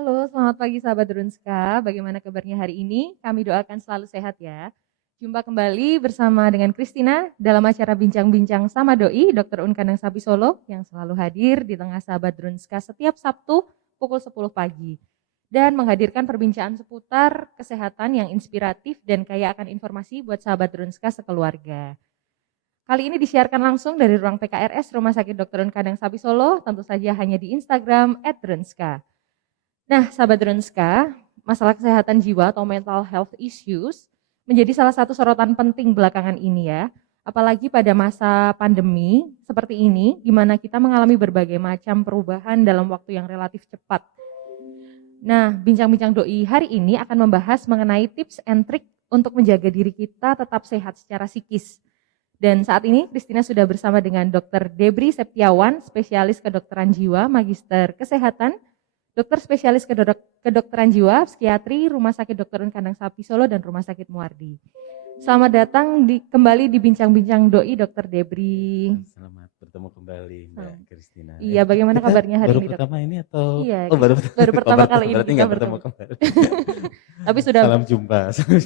Halo, selamat pagi sahabat Drunska. Bagaimana kabarnya hari ini? Kami doakan selalu sehat ya. Jumpa kembali bersama dengan Christina dalam acara Bincang-Bincang sama Doi, Dr. Unkandang Sapi Solo yang selalu hadir di tengah sahabat Drunska setiap Sabtu pukul 10 pagi. Dan menghadirkan perbincangan seputar kesehatan yang inspiratif dan kaya akan informasi buat sahabat Drunska sekeluarga. Kali ini disiarkan langsung dari ruang PKRS Rumah Sakit Dr. Unkandang Sapi Solo, tentu saja hanya di Instagram @drunska. Nah, sahabat Drunska, masalah kesehatan jiwa atau mental health issues menjadi salah satu sorotan penting belakangan ini ya. Apalagi pada masa pandemi seperti ini, di mana kita mengalami berbagai macam perubahan dalam waktu yang relatif cepat. Nah, bincang-bincang doi hari ini akan membahas mengenai tips and trick untuk menjaga diri kita tetap sehat secara psikis. Dan saat ini Christina sudah bersama dengan Dr. Debri Septiawan, spesialis kedokteran jiwa, magister kesehatan, dokter spesialis kedokteran jiwa, psikiatri, Rumah Sakit Dr. Unkandang Sapi Solo dan Rumah Sakit Muardi. Selamat datang kembali di Bincang-Bincang Doi, Dr. Debri. Selamat bertemu kembali Mbak Christina. Iya, bagaimana kabarnya hari baru ini, Dok? pertama ini atau? Iya, baru pertama kali ini berarti kita nggak bertemu kembali. Tapi sudah Salam jumpa.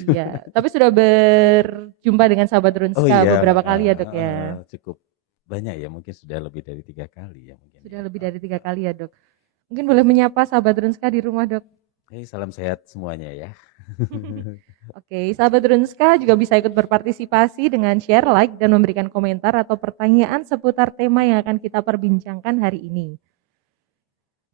Iya, tapi sudah berjumpa dengan sahabat Drunska beberapa kali ya, Dok ya. Cukup banyak ya, mungkin sudah lebih dari 3 kali ya mungkin. Sudah lebih dari 3 kali ya, Dok. Mungkin boleh menyapa sahabat Drunska di rumah, Dok. Salam sehat semuanya ya. Oke, sahabat Drunska juga bisa ikut berpartisipasi dengan share, like, dan memberikan komentar atau pertanyaan seputar tema yang akan kita perbincangkan hari ini.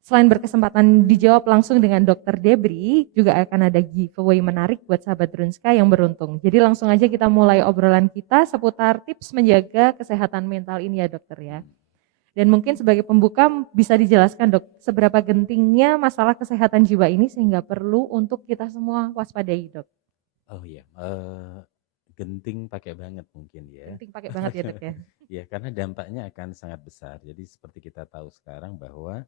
Selain berkesempatan dijawab langsung dengan Dr. Debri, juga akan ada giveaway menarik buat sahabat Drunska yang beruntung. Jadi langsung aja kita mulai obrolan kita seputar tips menjaga kesehatan mental ini ya, Dokter ya. Dan mungkin sebagai pembuka bisa dijelaskan, Dok, seberapa gentingnya masalah kesehatan jiwa ini sehingga perlu untuk kita semua waspadai, Dok. Oh iya, genting pakai banget mungkin ya. Genting pakai banget ya, Dok ya. Ya, karena dampaknya akan sangat besar. Jadi seperti kita tahu sekarang bahwa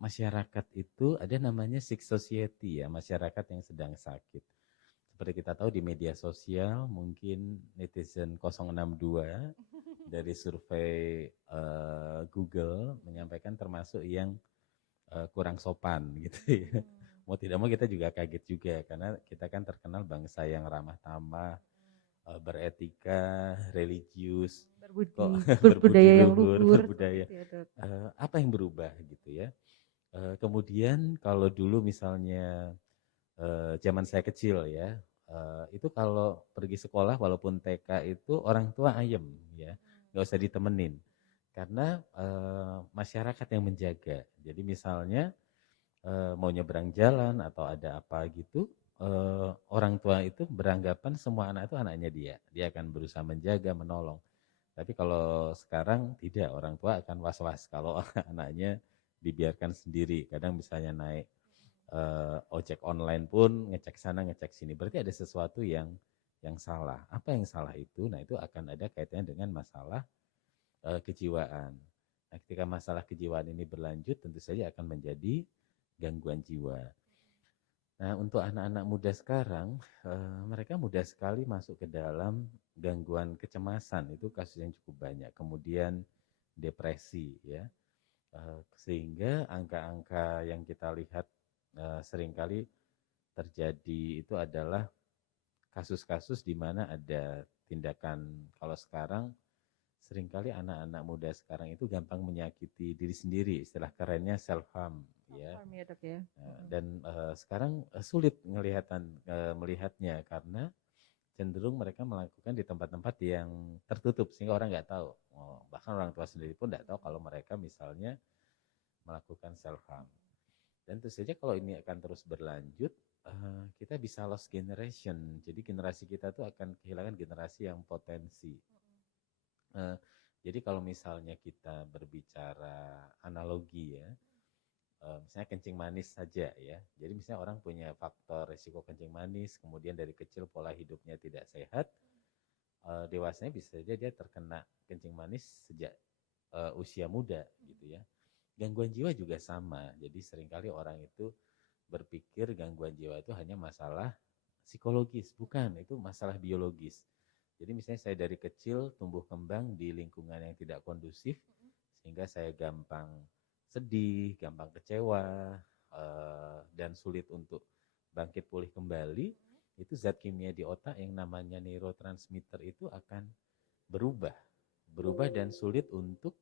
masyarakat itu ada namanya sick society ya, masyarakat yang sedang sakit. Seperti kita tahu di media sosial, mungkin netizen 062 dari survei Google menyampaikan termasuk yang kurang sopan gitu ya. Mau tidak mau kita juga kaget juga karena kita kan terkenal bangsa yang ramah tamah, beretika, religius, berbudaya yang luhur, berbudaya. Apa yang berubah gitu ya? Kemudian kalau dulu misalnya zaman saya kecil ya, itu kalau pergi sekolah walaupun TK itu orang tua ayem ya, nggak usah ditemenin karena masyarakat yang menjaga. Jadi misalnya mau nyebrang jalan atau ada apa gitu, orang tua itu beranggapan semua anak itu anaknya dia akan berusaha menjaga, menolong. Tapi kalau sekarang tidak, orang tua akan was-was kalau anaknya dibiarkan sendiri. Kadang misalnya naik ojek online pun ngecek sana ngecek sini, berarti ada sesuatu yang salah. Apa yang salah itu? Nah, itu akan ada kaitannya dengan masalah kejiwaan. Nah, ketika masalah kejiwaan ini berlanjut, tentu saja akan menjadi gangguan jiwa. Nah, untuk anak-anak muda sekarang, mereka mudah sekali masuk ke dalam gangguan kecemasan, itu kasus yang cukup banyak. Kemudian depresi, ya, sehingga angka-angka yang kita lihat seringkali terjadi itu adalah kasus-kasus di mana ada tindakan, kalau sekarang seringkali anak-anak muda sekarang itu gampang menyakiti diri sendiri, istilah kerennya self harm ya. Dan sekarang sulit melihatnya karena cenderung mereka melakukan di tempat-tempat yang tertutup sehingga orang nggak tahu. Bahkan orang tua sendiri pun nggak tahu kalau mereka misalnya melakukan self harm. Dan tentu saja kalau ini akan terus berlanjut, kita bisa lost generation. Jadi generasi kita tuh akan kehilangan generasi yang potensi. Jadi kalau misalnya kita berbicara analogi ya, misalnya kencing manis saja ya. Jadi misalnya orang punya faktor resiko kencing manis, kemudian dari kecil pola hidupnya tidak sehat, dewasanya bisa saja dia terkena kencing manis sejak usia muda gitu ya. Gangguan jiwa juga sama. Jadi seringkali orang itu berpikir gangguan jiwa itu hanya masalah psikologis, bukan, itu masalah biologis. Jadi misalnya saya dari kecil tumbuh kembang di lingkungan yang tidak kondusif, sehingga saya gampang sedih, gampang kecewa, dan sulit untuk bangkit pulih kembali, itu zat kimia di otak yang namanya neurotransmitter itu akan berubah, dan sulit untuk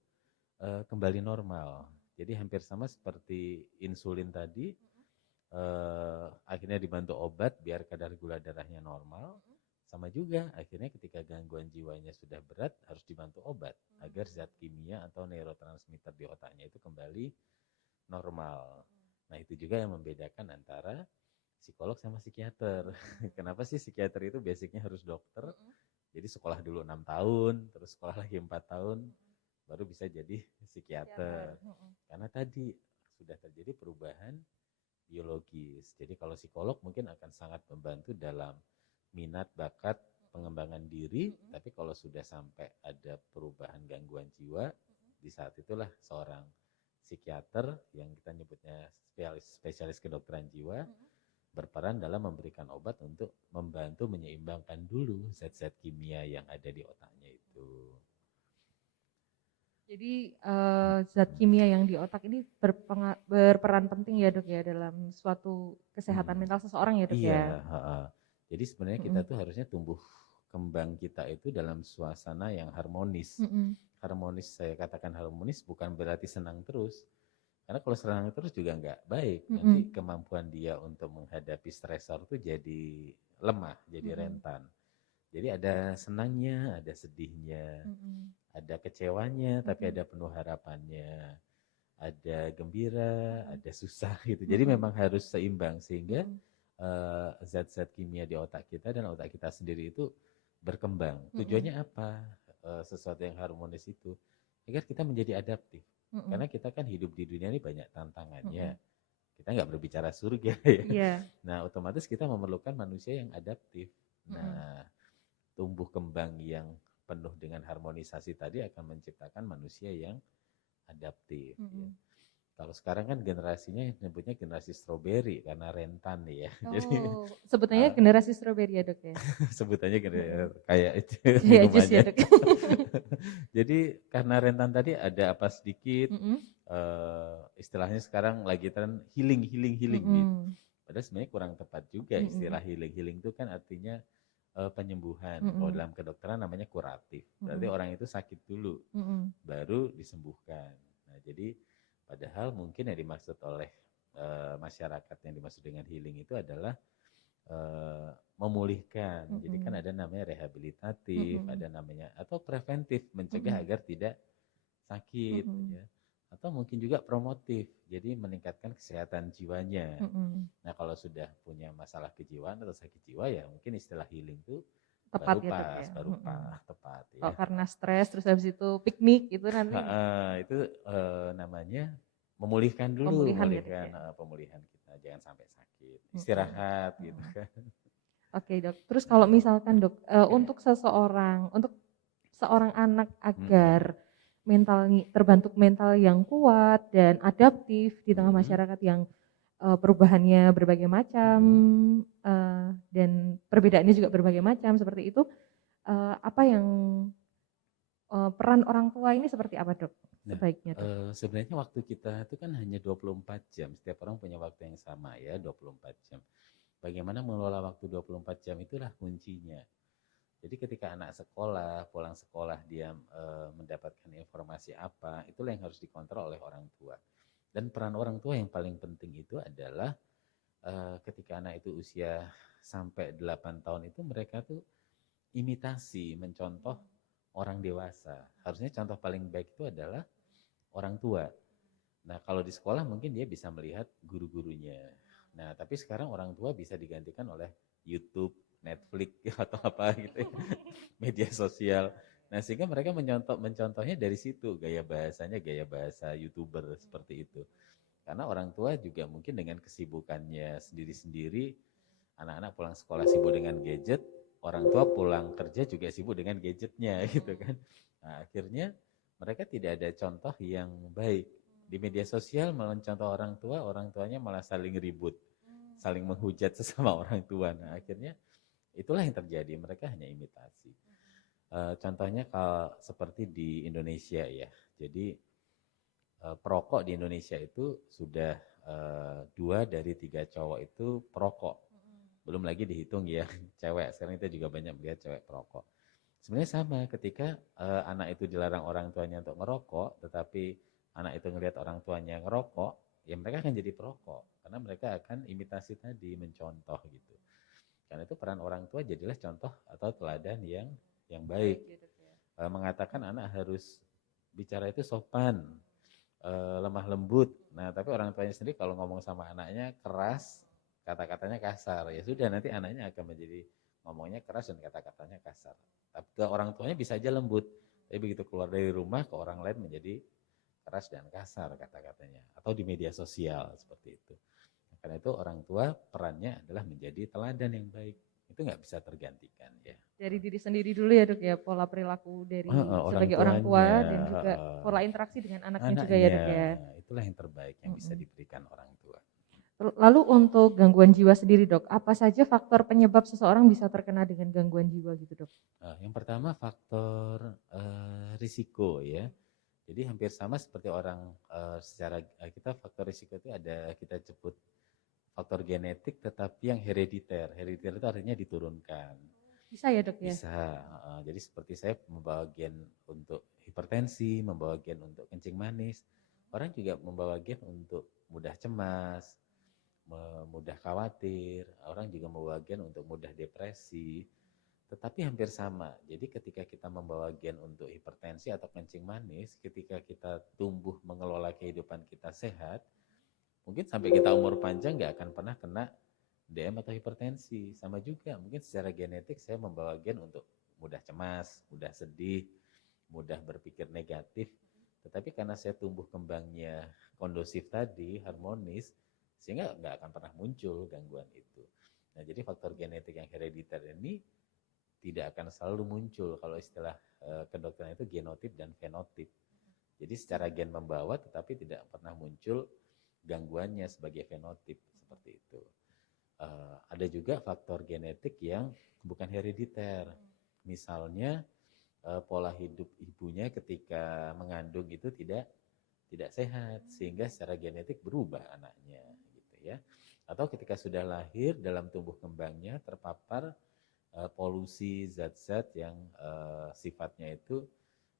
kembali normal. Jadi hampir sama seperti insulin tadi, akhirnya dibantu obat biar kadar gula darahnya normal. Sama juga akhirnya ketika gangguan jiwanya sudah berat harus dibantu obat agar zat kimia atau neurotransmitter di otaknya itu kembali normal. Nah itu juga yang membedakan antara psikolog sama psikiater. Kenapa sih psikiater itu basicnya harus dokter? Jadi sekolah dulu 6 tahun, terus sekolah lagi 4 tahun, baru bisa jadi psikiater. Karena tadi sudah terjadi perubahan biologis. Jadi kalau psikolog mungkin akan sangat membantu dalam minat, bakat, pengembangan diri, tapi kalau sudah sampai ada perubahan gangguan jiwa, di saat itulah seorang psikiater yang kita nyebutnya spesialis kedokteran jiwa berperan dalam memberikan obat untuk membantu menyeimbangkan dulu zat-zat kimia yang ada di otaknya itu. Jadi zat kimia yang di otak ini berperan penting ya dok ya dalam suatu kesehatan mental seseorang ya dok ya. Iya, jadi sebenarnya kita tuh harusnya tumbuh kembang kita itu dalam suasana yang harmonis. Harmonis, saya katakan harmonis bukan berarti senang terus. Karena kalau senang terus juga nggak baik. Nanti kemampuan dia untuk menghadapi stresor tuh jadi lemah, jadi rentan. Jadi ada senangnya, ada sedihnya, ada kecewanya, tapi ada penuh harapannya. Ada gembira, ada susah gitu. Jadi memang harus seimbang sehingga zat-zat kimia di otak kita dan otak kita sendiri itu berkembang. Tujuannya apa? Sesuatu yang harmonis itu agar kita menjadi adaptif. Karena kita kan hidup di dunia ini banyak tantangannya. Kita nggak berbicara surga ya. Yeah. Nah, otomatis kita memerlukan manusia yang adaptif. Nah, tumbuh kembang yang penuh dengan harmonisasi tadi akan menciptakan manusia yang adaptif. Ya. Kalau sekarang kan generasinya nyebutnya generasi stroberi karena rentan ya. Oh, jadi sebutannya generasi stroberi ya dok ya? Sebutannya kayak itu minumannya. Ya, jadi karena rentan tadi ada apa sedikit, istilahnya sekarang lagi tren healing gitu. Padahal sebenarnya kurang tepat juga istilah healing itu kan artinya penyembuhan. Kalau dalam kedokteran namanya kuratif. Berarti orang itu sakit dulu, baru disembuhkan. Nah jadi padahal mungkin yang dimaksud oleh masyarakat yang dimaksud dengan healing itu adalah memulihkan. Jadi kan ada namanya rehabilitatif, ada namanya atau preventif, mencegah agar tidak sakit. Ya. Atau mungkin juga promotif, jadi meningkatkan kesehatan jiwanya. Nah kalau sudah punya masalah kejiwaan atau sakit jiwa ya mungkin istilah healing itu tepat baru pas, ya, baru tepat. Ya. Oh, karena stres terus habis itu piknik itu nanti. Itu namanya memulihkan dulu, pemulihan kita, jangan sampai sakit, istirahat gitu kan. Oke dok, terus kalau misalkan dok, untuk seorang anak agar terbentuk mental yang kuat dan adaptif di tengah masyarakat yang perubahannya berbagai macam dan perbedaannya juga berbagai macam seperti itu, apa yang peran orang tua ini seperti apa dok? Sebaiknya dok? Sebenarnya waktu kita itu kan hanya 24 jam, setiap orang punya waktu yang sama ya 24 jam. Bagaimana mengelola waktu 24 jam itulah kuncinya. Jadi ketika anak sekolah, pulang sekolah dia mendapatkan informasi apa, itulah yang harus dikontrol oleh orang tua. Dan peran orang tua yang paling penting itu adalah ketika anak itu usia sampai 8 tahun itu mereka tuh imitasi, mencontoh orang dewasa. Harusnya contoh paling baik itu adalah orang tua. Nah kalau di sekolah mungkin dia bisa melihat guru-gurunya. Nah tapi sekarang orang tua bisa digantikan oleh YouTube, Netflix atau apa gitu, media sosial. Nah sehingga mereka mencontohnya dari situ, gaya bahasanya gaya bahasa YouTuber seperti itu. Karena orang tua juga mungkin dengan kesibukannya sendiri-sendiri, anak-anak pulang sekolah sibuk dengan gadget, orang tua pulang kerja juga sibuk dengan gadgetnya gitu kan. Nah, akhirnya mereka tidak ada contoh yang baik. Di media sosial mencontoh orang tuanya malah saling ribut, saling menghujat sesama orang tua. Nah, akhirnya itulah yang terjadi, mereka hanya imitasi. Contohnya kalau seperti di Indonesia ya, jadi perokok di Indonesia itu sudah 2 dari 3 cowok itu perokok. Belum lagi dihitung ya cewek, sekarang kita juga banyak melihat cewek perokok. Sebenarnya sama ketika anak itu dilarang orang tuanya untuk ngerokok, tetapi anak itu ngelihat orang tuanya ngerokok, ya mereka akan jadi perokok. Karena mereka akan imitasi tadi, mencontoh gitu. Karena itu peran orang tua jadilah contoh atau teladan yang baik. Mengatakan anak harus bicara itu sopan, lemah lembut. Nah, tapi orang tuanya sendiri kalau ngomong sama anaknya keras, kata-katanya kasar. Ya sudah, nanti anaknya akan menjadi ngomongnya keras dan kata-katanya kasar. Tapi ke orang tuanya bisa aja lembut. Tapi begitu keluar dari rumah ke orang lain menjadi keras dan kasar kata-katanya. Atau di media sosial seperti itu. Karena itu orang tua perannya adalah menjadi teladan yang baik. Itu nggak bisa tergantikan ya. Dari diri sendiri dulu ya Dok ya, pola perilaku dari Orang sebagai orang tuanya, tua dan juga pola interaksi dengan anaknya juga ya anaknya, Dok ya. itulah yang terbaik yang bisa diberikan orang tua. Lalu untuk gangguan jiwa sendiri Dok, apa saja faktor penyebab seseorang bisa terkena dengan gangguan jiwa gitu Dok? Yang pertama faktor risiko ya. Jadi hampir sama seperti orang secara kita faktor risiko itu ada kita sebut faktor genetik tetapi yang herediter. Herediter itu artinya diturunkan. Bisa ya Dok ya? Bisa. Jadi seperti saya membawa gen untuk hipertensi, membawa gen untuk kencing manis. Orang juga membawa gen untuk mudah cemas, mudah khawatir. Orang juga membawa gen untuk mudah depresi. Tetapi hampir sama. Jadi ketika kita membawa gen untuk hipertensi atau kencing manis, ketika kita tumbuh mengelola kehidupan kita sehat, mungkin sampai kita umur panjang nggak akan pernah kena DM atau hipertensi. Sama juga, mungkin secara genetik saya membawa gen untuk mudah cemas, mudah sedih, mudah berpikir negatif. Tetapi karena saya tumbuh kembangnya kondusif tadi, harmonis, sehingga nggak akan pernah muncul gangguan itu. Nah, jadi faktor genetik yang herediter ini tidak akan selalu muncul. Kalau istilah kedokteran itu genotip dan fenotip. Jadi secara gen membawa tetapi tidak pernah muncul gangguannya sebagai fenotip seperti itu. Ada juga faktor genetik yang bukan herediter. Misalnya pola hidup ibunya ketika mengandung itu tidak sehat sehingga secara genetik berubah anaknya gitu ya. Atau ketika sudah lahir dalam tumbuh kembangnya terpapar polusi zat-zat yang sifatnya itu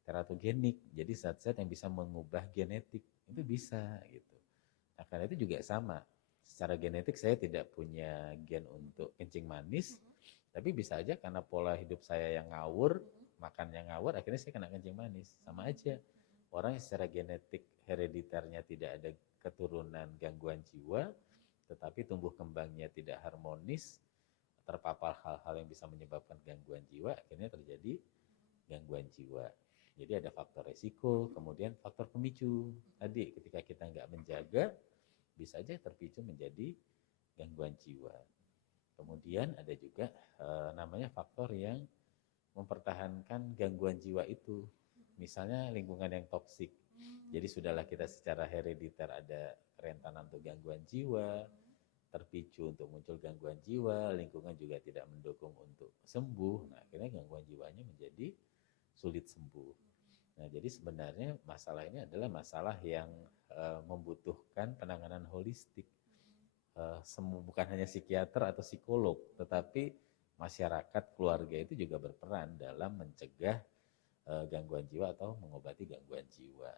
teratogenik. Jadi zat-zat yang bisa mengubah genetik itu bisa gitu. Nah, karena itu juga sama. Secara genetik saya tidak punya gen untuk kencing manis, tapi bisa aja karena pola hidup saya yang ngawur, makan yang ngawur, akhirnya saya kena kencing manis. Sama aja. Orang yang secara genetik herediternya tidak ada keturunan gangguan jiwa, tetapi tumbuh kembangnya tidak harmonis, terpapar hal-hal yang bisa menyebabkan gangguan jiwa, akhirnya terjadi gangguan jiwa. Jadi ada faktor resiko, kemudian faktor pemicu. Tadi ketika kita nggak menjaga, bisa aja terpicu menjadi gangguan jiwa. Kemudian ada juga namanya faktor yang mempertahankan gangguan jiwa itu. Misalnya lingkungan yang toksik. Jadi sudahlah kita secara herediter ada kerentanan untuk gangguan jiwa, terpicu untuk muncul gangguan jiwa, lingkungan juga tidak mendukung untuk sembuh. Nah, akhirnya gangguan jiwanya menjadi sulit sembuh. Nah, jadi sebenarnya masalah ini adalah masalah yang membutuhkan penanganan holistik. Bukan hanya psikiater atau psikolog, tetapi masyarakat, keluarga itu juga berperan dalam mencegah gangguan jiwa atau mengobati gangguan jiwa.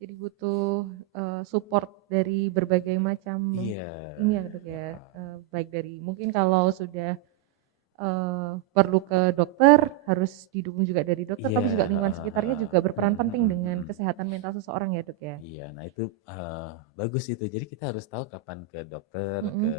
Jadi butuh support dari berbagai macam ini ya Dok ya. Baik dari mungkin kalau sudah perlu ke dokter harus didukung juga dari dokter, tapi juga lingkungan sekitarnya juga berperan penting dengan kesehatan mental seseorang ya Dok ya. Iya, nah itu bagus itu. Jadi kita harus tahu kapan ke dokter, ke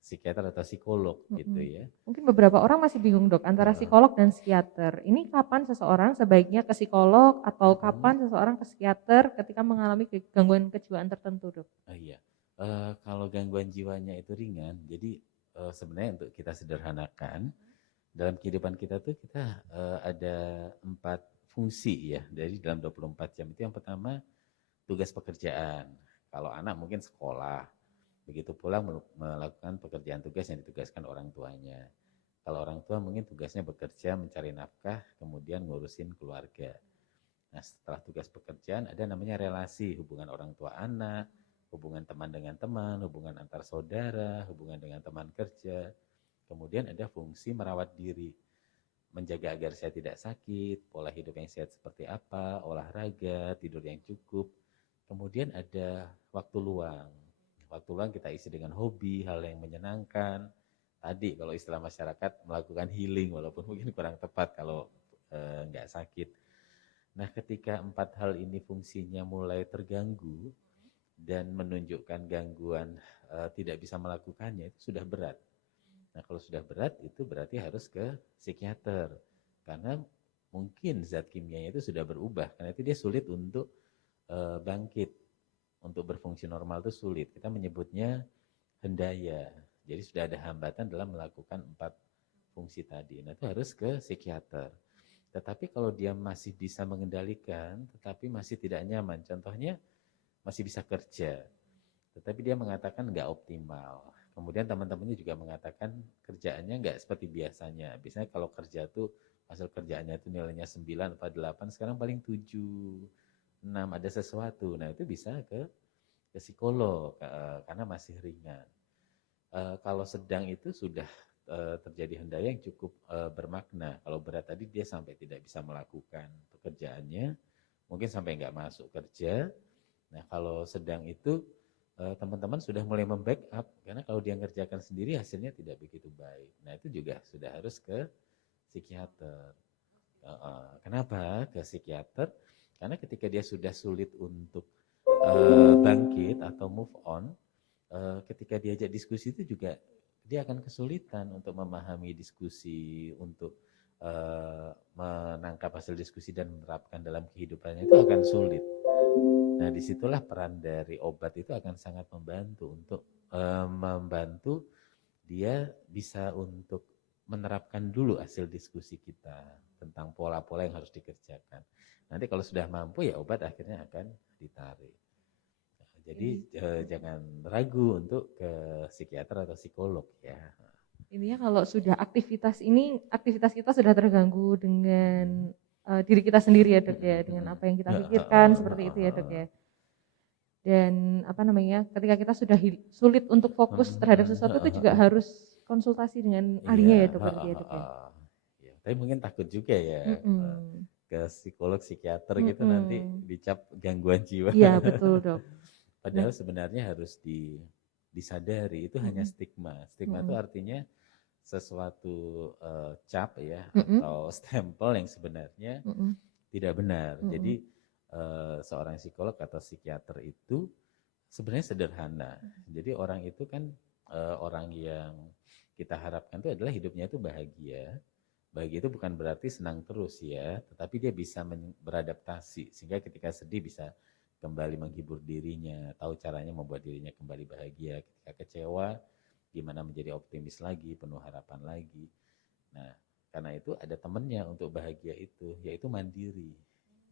psikiater atau psikolog gitu ya. Mungkin beberapa orang masih bingung dok antara psikolog dan psikiater. Ini kapan seseorang sebaiknya ke psikolog atau kapan seseorang ke psikiater ketika mengalami gangguan kejiwaan tertentu dok? Oh iya, kalau gangguan jiwanya itu ringan, jadi sebenarnya untuk kita sederhanakan, dalam kehidupan kita tuh kita ada 4 fungsi ya, dari dalam 24 jam itu yang pertama tugas pekerjaan. Kalau anak mungkin sekolah, begitu pulang melakukan pekerjaan tugas yang ditugaskan orang tuanya. Kalau orang tua mungkin tugasnya bekerja, mencari nafkah, kemudian ngurusin keluarga. Nah setelah tugas pekerjaan ada namanya relasi, hubungan orang tua anak, hubungan teman dengan teman, hubungan antar saudara, hubungan dengan teman kerja. Kemudian ada fungsi merawat diri, menjaga agar saya tidak sakit, pola hidup yang sehat seperti apa, olahraga, tidur yang cukup. Kemudian ada waktu luang. Waktu luang kita isi dengan hobi, hal yang menyenangkan. Tadi kalau istilah masyarakat melakukan healing, walaupun mungkin kurang tepat kalau nggak sakit. Nah ketika 4 hal ini fungsinya mulai terganggu dan menunjukkan gangguan tidak bisa melakukannya, itu sudah berat. Nah kalau sudah berat itu berarti harus ke psikiater. Karena mungkin zat kimianya itu sudah berubah, karena itu dia sulit untuk bangkit, untuk berfungsi normal itu sulit. Kita menyebutnya hendaya. Jadi sudah ada hambatan dalam melakukan 4 fungsi tadi. Nah itu harus ke psikiater. Tetapi kalau dia masih bisa mengendalikan, tetapi masih tidak nyaman, contohnya masih bisa kerja, tetapi dia mengatakan nggak optimal. Kemudian teman-temannya juga mengatakan kerjaannya nggak seperti biasanya. Biasanya kalau kerja tuh hasil kerjaannya itu nilainya 9 atau 8, sekarang paling 7, 6, ada sesuatu. Nah itu bisa ke psikolog karena masih ringan. Kalau sedang itu sudah terjadi hendaya yang cukup bermakna. Kalau berat tadi dia sampai tidak bisa melakukan pekerjaannya, mungkin sampai nggak masuk kerja. Nah kalau sedang itu teman-teman sudah mulai membackup, karena kalau dia ngerjakan sendiri hasilnya tidak begitu baik. Nah itu juga sudah harus ke psikiater. Kenapa ke psikiater? Karena ketika dia sudah sulit untuk bangkit atau move on, ketika diajak diskusi itu juga dia akan kesulitan untuk memahami diskusi, untuk menangkap hasil diskusi dan menerapkan dalam kehidupannya, itu akan sulit. Nah disitulah peran dari obat itu akan sangat membantu untuk membantu dia bisa untuk menerapkan dulu hasil diskusi kita tentang pola-pola yang harus dikerjakan. Nanti kalau sudah mampu ya obat akhirnya akan ditarik. Jadi jangan ragu untuk ke psikiater atau psikolog ya. Intinya kalau sudah aktivitas kita sudah terganggu dengan diri kita sendiri ya dok ya, dengan apa yang kita pikirkan seperti itu ya dok ya. Dan apa namanya, ketika kita sudah sulit untuk fokus terhadap sesuatu itu juga harus konsultasi dengan ahlinya ya dok berarti ya dok ya. Ya, tapi mungkin takut juga ya ke psikolog, psikiater gitu nanti dicap gangguan jiwa. Iya betul dok. Padahal sebenarnya harus disadari itu hanya stigma. Stigma itu artinya sesuatu cap ya atau stempel yang sebenarnya tidak benar. Jadi seorang psikolog atau psikiater itu sebenarnya sederhana. Jadi orang itu kan orang yang kita harapkan itu adalah hidupnya itu bahagia. Bahagia itu bukan berarti senang terus ya, tetapi dia bisa beradaptasi sehingga ketika sedih bisa kembali menghibur dirinya, tahu caranya membuat dirinya kembali bahagia. Ketika kecewa, gimana menjadi optimis lagi, penuh harapan lagi. Nah, karena itu ada temannya untuk bahagia itu, yaitu mandiri.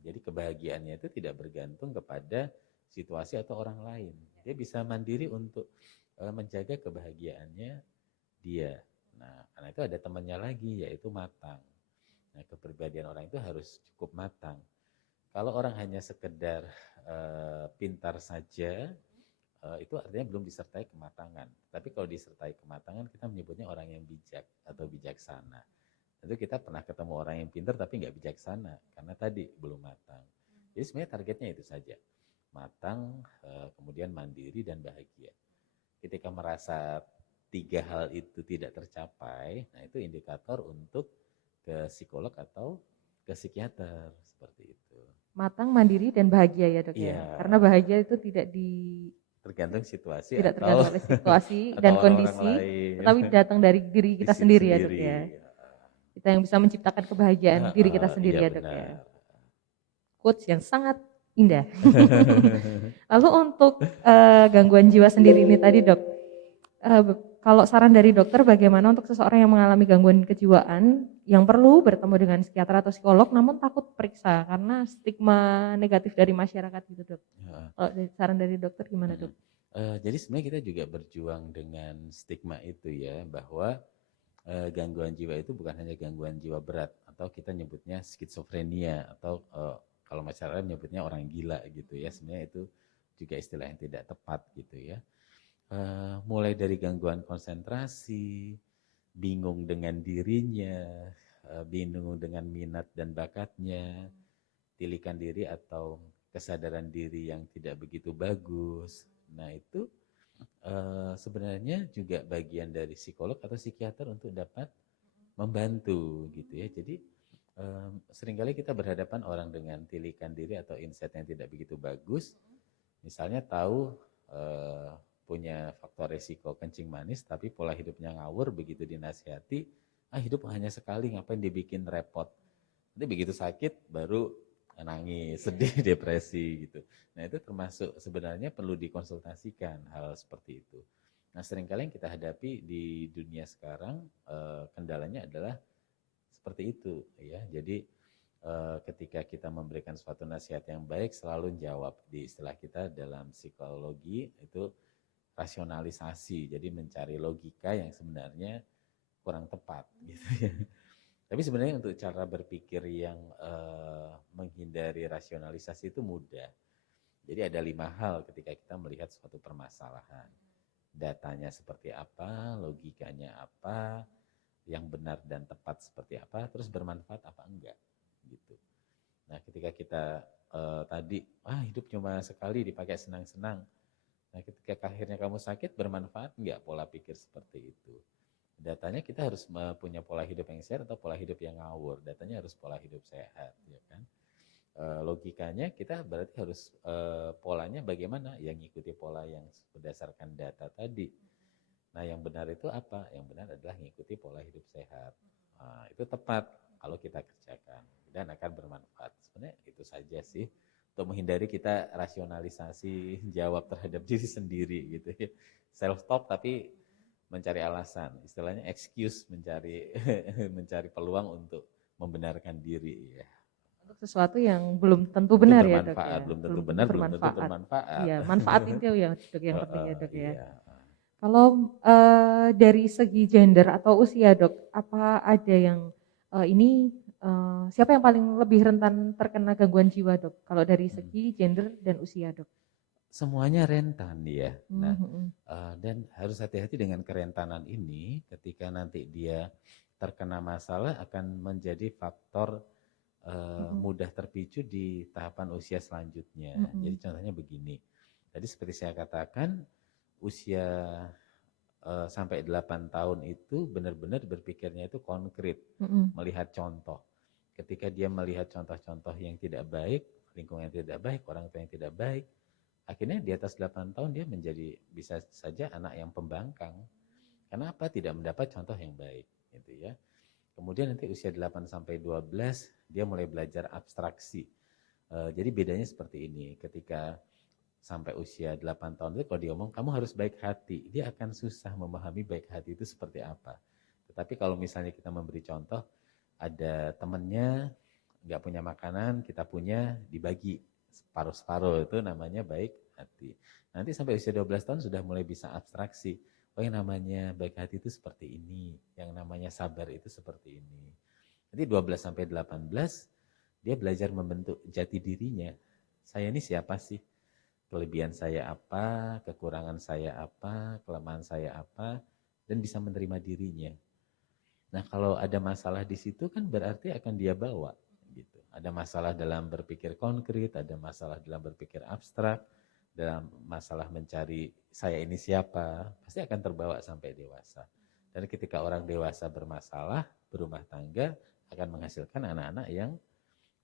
Jadi kebahagiaannya itu tidak bergantung kepada situasi atau orang lain. Dia bisa mandiri untuk menjaga kebahagiaannya dia. Nah, karena itu ada temannya lagi, yaitu matang. Nah, kepribadian orang itu harus cukup matang. Kalau orang hanya sekedar pintar saja, itu artinya belum disertai kematangan. Tapi kalau disertai kematangan, kita menyebutnya orang yang bijak atau bijaksana. Tentu kita pernah ketemu orang yang pintar tapi nggak bijaksana, karena tadi belum matang. Jadi sebenarnya targetnya itu saja. Matang, kemudian mandiri dan bahagia. Ketika merasa 3 hal itu tidak tercapai, nah itu indikator untuk ke psikolog atau ke psikiater, seperti itu. Matang, mandiri, dan bahagia ya dok ya. Karena bahagia itu tidak tergantung situasi Tidak atau tergantung oleh situasi atau dan orang-orang kondisi, lain. tetapi datang dari diri kita sendiri ya Dok Sendiri. ya. Kita yang bisa menciptakan kebahagiaan diri kita Iya sendiri ya Dok ya. benar. Quotes yang sangat indah. Lalu untuk gangguan jiwa sendiri ini tadi Dok, kalau saran dari dokter bagaimana untuk seseorang yang mengalami gangguan kejiwaan yang perlu bertemu dengan psikiater atau psikolog namun takut periksa karena stigma negatif dari masyarakat gitu Dok. Kalau saran dari dokter gimana Dok? Jadi sebenarnya kita juga berjuang dengan stigma itu ya, bahwa gangguan jiwa itu bukan hanya gangguan jiwa berat atau kita nyebutnya skizofrenia atau kalau masyarakat nyebutnya orang gila gitu ya. Sebenarnya itu juga istilah yang tidak tepat gitu ya. Mulai dari gangguan konsentrasi, bingung dengan dirinya, bingung dengan minat dan bakatnya, tilikan diri atau kesadaran diri yang tidak begitu bagus. Nah itu sebenarnya juga bagian dari psikolog atau psikiater untuk dapat membantu gitu ya. Jadi seringkali kita berhadapan orang dengan tilikan diri atau insight yang tidak begitu bagus. Misalnya tahu punya faktor resiko kencing manis tapi pola hidupnya ngawur, begitu dinasihati, hidup hanya sekali ngapain dibikin repot. Nanti begitu sakit baru nangis, sedih, depresi gitu. Nah itu termasuk sebenarnya perlu dikonsultasikan hal seperti itu. Nah seringkali yang kita hadapi di dunia sekarang kendalanya adalah seperti itu ya. Jadi ketika kita memberikan suatu nasihat yang baik selalu jawab, di istilah kita dalam psikologi itu rasionalisasi, jadi mencari logika yang sebenarnya kurang tepat gitu ya. Tapi sebenarnya untuk cara berpikir yang menghindari rasionalisasi itu mudah. Jadi ada 5 hal ketika kita melihat suatu permasalahan. Datanya seperti apa, logikanya apa, yang benar dan tepat seperti apa, terus bermanfaat apa enggak gitu. Nah ketika kita tadi, hidup cuma sekali dipakai senang-senang. Nah ketika akhirnya kamu sakit, bermanfaat enggak pola pikir seperti itu. Datanya kita harus punya pola hidup yang sehat atau pola hidup yang ngawur. Datanya harus pola hidup sehat, ya kan? Logikanya kita berarti harus polanya bagaimana? Yang ngikuti pola yang berdasarkan data tadi. Nah, yang benar itu apa? Yang benar adalah mengikuti pola hidup sehat. Nah, itu tepat kalau kita kerjakan dan akan bermanfaat. Sebenarnya itu saja sih untuk menghindari kita rasionalisasi jawab terhadap diri sendiri gitu ya. Self talk tapi mencari alasan, istilahnya excuse, mencari mencari peluang untuk membenarkan diri ya. Untuk sesuatu yang belum tentu Untuk benar ya Dok bermanfaat, ya, belum tentu belum tentu benar, belum tentu bermanfaat. bermanfaat. Iya, manfaat itu ya Dok yang penting ya Dok ya. Iya. Kalau dari segi gender atau usia Dok, apa ada yang ini siapa yang paling lebih rentan terkena gangguan jiwa Dok? Kalau dari segi gender dan usia Dok? Semuanya rentan ya. Nah, Mhm. dan harus hati-hati dengan kerentanan ini ketika nanti dia terkena masalah akan menjadi faktor mudah terpicu di tahapan usia selanjutnya. Jadi contohnya begini. Tadi seperti saya katakan, usia sampai 8 tahun itu benar-benar berpikirnya itu konkret, melihat contoh. Ketika dia melihat contoh-contoh yang tidak baik, lingkungan yang tidak baik, orang tua yang tidak baik, akhirnya di atas 8 tahun dia menjadi bisa saja anak yang pembangkang. Kenapa? Tidak mendapat contoh yang baik, gitu ya. Kemudian nanti usia 8 sampai 12 dia mulai belajar abstraksi. Jadi bedanya seperti ini, ketika sampai usia 8 tahun itu kalau dia ngomong kamu harus baik hati, dia akan susah memahami baik hati itu seperti apa. Tetapi kalau misalnya kita memberi contoh, ada temannya nggak punya makanan, kita punya, dibagi separuh-separuh, itu namanya baik hati. Nanti sampai usia 12 tahun sudah mulai bisa abstraksi. Oh yang namanya baik hati itu seperti ini, yang namanya sabar itu seperti ini. Nanti 12 sampai 18 dia belajar membentuk jati dirinya. Saya ini siapa sih? Kelebihan saya apa, kekurangan saya apa, kelemahan saya apa, dan bisa menerima dirinya. Nah kalau ada masalah di situ kan berarti akan dia bawa. Gitu. Ada masalah dalam berpikir konkret, ada masalah dalam berpikir abstrak, dalam masalah mencari saya ini siapa, pasti akan terbawa sampai dewasa. Dan ketika orang dewasa bermasalah, berumah tangga, akan menghasilkan anak-anak yang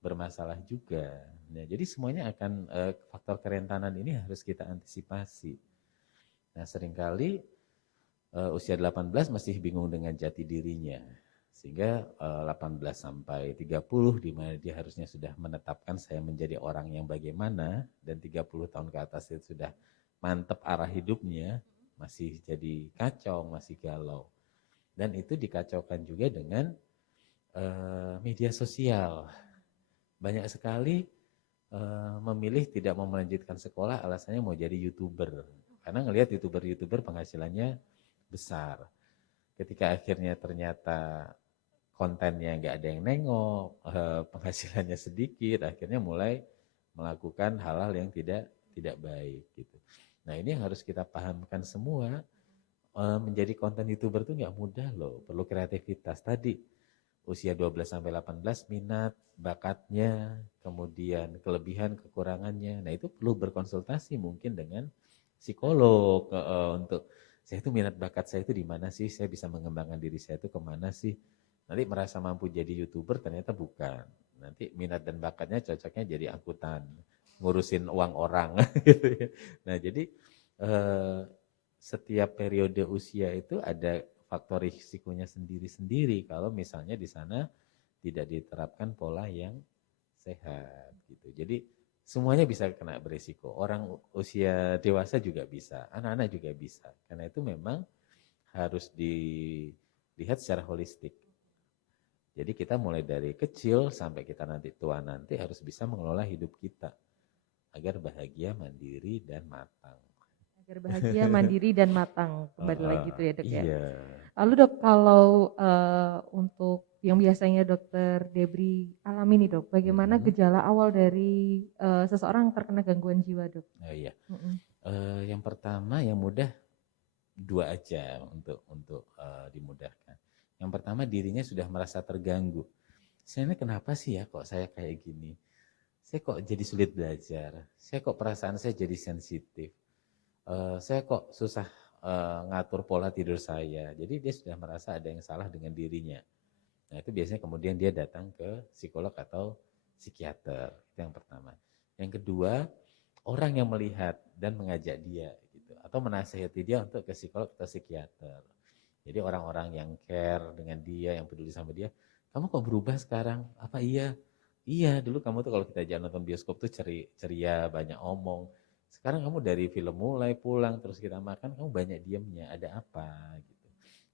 bermasalah juga. Nah, jadi semuanya akan faktor kerentanan ini harus kita antisipasi. Nah seringkali usia 18 masih bingung dengan jati dirinya. Sehingga 18 sampai 30 di mana dia harusnya sudah menetapkan saya menjadi orang yang bagaimana, dan 30 tahun ke atas itu sudah mantep arah hidupnya, masih jadi kacau, masih galau. Dan itu dikacaukan juga dengan media sosial. Banyak sekali memilih tidak mau melanjutkan sekolah alasannya mau jadi YouTuber. Karena ngelihat YouTuber penghasilannya besar. Ketika akhirnya ternyata kontennya nggak ada yang nengok, penghasilannya sedikit, akhirnya mulai melakukan hal-hal yang tidak baik gitu. Nah ini yang harus kita pahamkan semua, menjadi konten YouTuber itu nggak mudah loh, perlu kreativitas tadi. Usia 12 sampai 18 minat, bakatnya, kemudian kelebihan, kekurangannya. Nah, itu perlu berkonsultasi mungkin dengan psikolog untuk saya itu minat bakat saya itu di mana sih? Saya bisa mengembangkan diri saya itu kemana sih? Nanti merasa mampu jadi YouTuber ternyata bukan. Nanti minat dan bakatnya cocoknya jadi angkutan, ngurusin uang orang gitu ya. Nah, jadi setiap periode usia itu ada faktor risikonya sendiri-sendiri kalau misalnya di sana tidak diterapkan pola yang sehat gitu. Jadi semuanya bisa kena berisiko. Orang usia dewasa juga bisa, anak-anak juga bisa. Karena itu memang harus dilihat secara holistik. Jadi kita mulai dari kecil sampai kita nanti tua nanti harus bisa mengelola hidup kita agar bahagia, mandiri, dan matang. Agar bahagia, mandiri, dan matang. Kembali lagi itu ya dok ya. Iya. Lalu dok, kalau untuk yang biasanya dokter Debri alami nih dok, bagaimana gejala awal dari seseorang terkena gangguan jiwa dok? Iya. Yang pertama yang mudah dua aja untuk dimudahkan. Yang pertama dirinya sudah merasa terganggu. Saya ini kenapa sih ya kok saya kayak gini? Saya kok jadi sulit belajar? Saya kok perasaan saya jadi sensitif? Saya kok susah ngatur pola tidur saya. Jadi dia sudah merasa ada yang salah dengan dirinya. Nah itu biasanya kemudian dia datang ke psikolog atau psikiater. Itu yang pertama. Yang kedua, orang yang melihat dan mengajak dia gitu, atau menasihati dia untuk ke psikolog atau psikiater. Jadi orang-orang yang care dengan dia, yang peduli sama dia, kamu kok berubah sekarang? Apa iya? Iya, dulu kamu tuh kalau kita jalan nonton bioskop tuh ceria, banyak omong. Sekarang kamu dari film mulai pulang terus kita makan, kamu banyak diamnya. Ada apa gitu.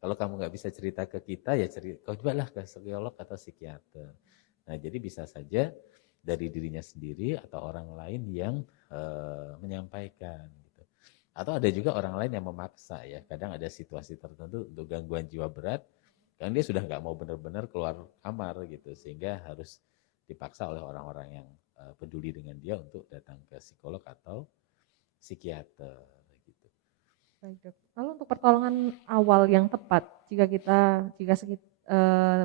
Kalau kamu nggak bisa cerita ke kita ya kau cobalah ke psikolog atau psikiater. Nah, jadi bisa saja dari dirinya sendiri atau orang lain yang menyampaikan gitu. Atau ada juga orang lain yang memaksa ya. Kadang ada situasi tertentu untuk gangguan jiwa berat, kan dia sudah nggak mau benar-benar keluar kamar gitu, sehingga harus dipaksa oleh orang-orang yang peduli dengan dia untuk datang ke psikolog atau psikiater gitu. Baik dok. Lalu untuk pertolongan awal yang tepat jika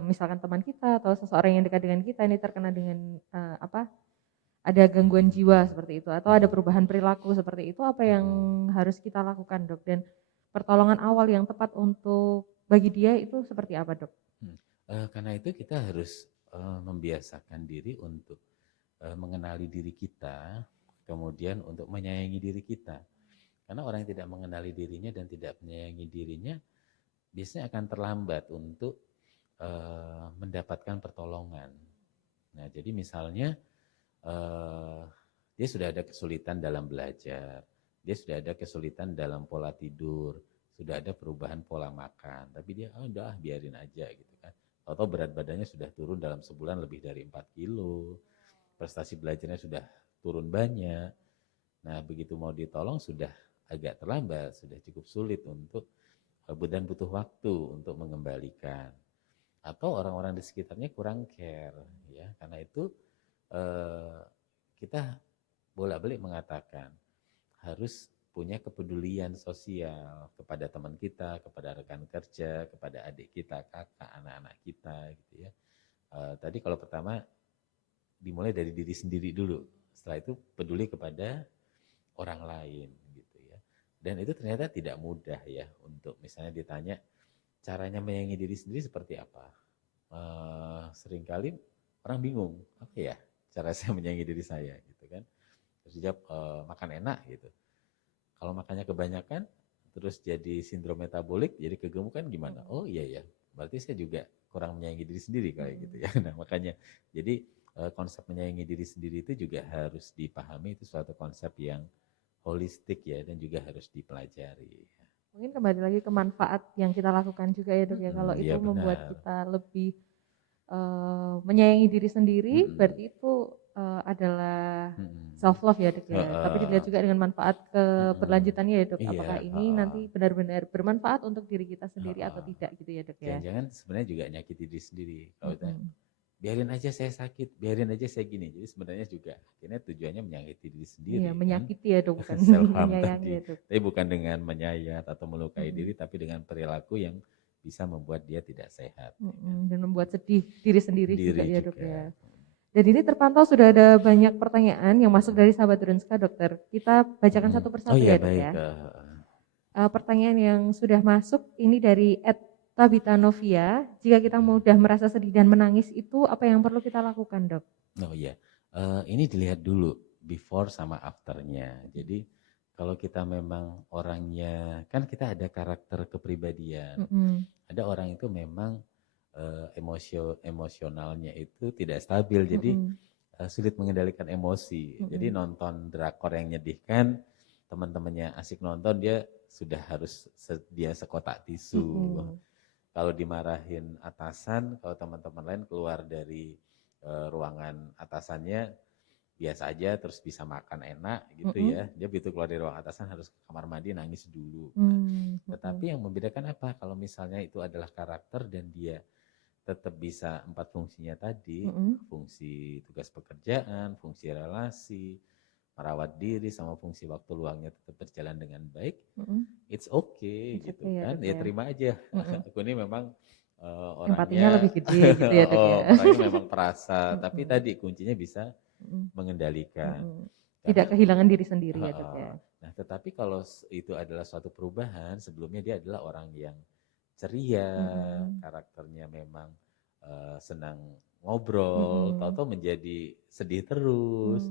misalkan teman kita atau seseorang yang dekat dengan kita ini terkena dengan ada gangguan jiwa seperti itu atau ada perubahan perilaku seperti itu, apa yang harus kita lakukan dok? Dan pertolongan awal yang tepat untuk bagi dia itu seperti apa dok? Karena itu kita harus membiasakan diri untuk mengenali diri kita, kemudian untuk menyayangi diri kita. Karena orang yang tidak mengenali dirinya dan tidak menyayangi dirinya, biasanya akan terlambat untuk mendapatkan pertolongan. Nah, jadi misalnya dia sudah ada kesulitan dalam belajar, dia sudah ada kesulitan dalam pola tidur, sudah ada perubahan pola makan, tapi dia udah biarin aja gitu kan. Atau berat badannya sudah turun dalam sebulan lebih dari 4 kilo, prestasi belajarnya sudah turun banyak. Nah, begitu mau ditolong sudah agak terlambat, sudah cukup sulit untuk dan butuh waktu untuk mengembalikan. Atau orang-orang di sekitarnya kurang care ya. Karena itu kita bolak-balik mengatakan harus punya kepedulian sosial kepada teman kita, kepada rekan kerja, kepada adik kita, kakak, anak-anak kita gitu ya. Tadi kalau pertama dimulai dari diri sendiri dulu. Setelah itu peduli kepada orang lain gitu ya. Dan itu ternyata tidak mudah ya untuk misalnya ditanya caranya menyayangi diri sendiri seperti apa. Seringkali orang bingung, apa ya cara saya menyayangi diri saya gitu kan. Terus jawab makan enak gitu. Kalau makannya kebanyakan terus jadi sindrom metabolik, jadi kegemukan gimana? Oh iya ya, berarti saya juga kurang menyayangi diri sendiri kayak gitu ya. Nah makanya, jadi konsep menyayangi diri sendiri itu juga harus dipahami, itu suatu konsep yang holistik ya, dan juga harus dipelajari. Mungkin kembali lagi ke manfaat yang kita lakukan juga ya dok ya. Kalau itu Iya membuat benar. kita lebih menyayangi diri sendiri, Mm-mm. berarti itu adalah Mm-mm. self love ya dok ya. Tapi dilihat Heeh. juga dengan manfaat Mm-mm. keberlanjutannya ya dok. Iya, Apakah ini heeh. nanti benar-benar bermanfaat untuk diri kita sendiri atau Heeh. tidak gitu ya dok ya. Jangan-jangan sebenarnya juga nyakiti diri sendiri. Kalau kita Mm-mm. biarin aja saya sakit, biarin aja saya gini. Jadi sebenarnya juga akhirnya tujuannya menyakiti diri Iya sendiri kan. menyakiti ya dok, bukan Self harm menyayangi tadi. ya dok. Tapi bukan dengan menyayat atau melukai Mm-mm. diri, tapi dengan perilaku yang bisa membuat dia tidak sehat. Ya kan? Dan membuat sedih diri sendiri juga Diri ya dok juga. ya. Dan ini terpantau sudah ada banyak pertanyaan yang masuk dari sahabat Drunska dokter. Kita bacakan satu Oh persatu iya ya dok baik. ya. Pertanyaan yang sudah masuk ini dari Tabita Novia. Jika kita mudah merasa sedih dan menangis itu apa yang perlu kita lakukan dok? Oh iya, ini dilihat dulu before sama afternya. Jadi kalau kita memang orangnya, kan kita ada karakter kepribadian. Ada orang itu memang emosionalnya itu tidak stabil, jadi sulit mengendalikan emosi. Jadi nonton drakor yang nyedihkan, teman-temannya asik nonton, dia sudah harus sedia sekotak tisu. Kalau dimarahin atasan, kalau teman-teman lain keluar dari ruangan atasannya biasa aja, terus bisa makan enak gitu ya. Dia begitu keluar dari ruang atasan harus ke kamar mandi nangis dulu. Nah, tetapi yang membedakan apa? Kalau misalnya itu adalah karakter dan dia tetap bisa 4 fungsinya tadi, fungsi tugas pekerjaan, fungsi relasi, merawat diri, sama fungsi waktu luangnya tetap berjalan dengan baik, it's okay gitu okay, kan, ya terima aja. Aku ini memang empatinya orangnya, lebih gede gitu ya dok ya. orangnya memang perasa, tapi tadi kuncinya bisa mengendalikan. Tidak Karena, kehilangan diri sendiri ya dok ya. nah tetapi kalau itu adalah suatu perubahan, sebelumnya dia adalah orang yang ceria, karakternya memang senang ngobrol, tahu-tahu menjadi sedih terus,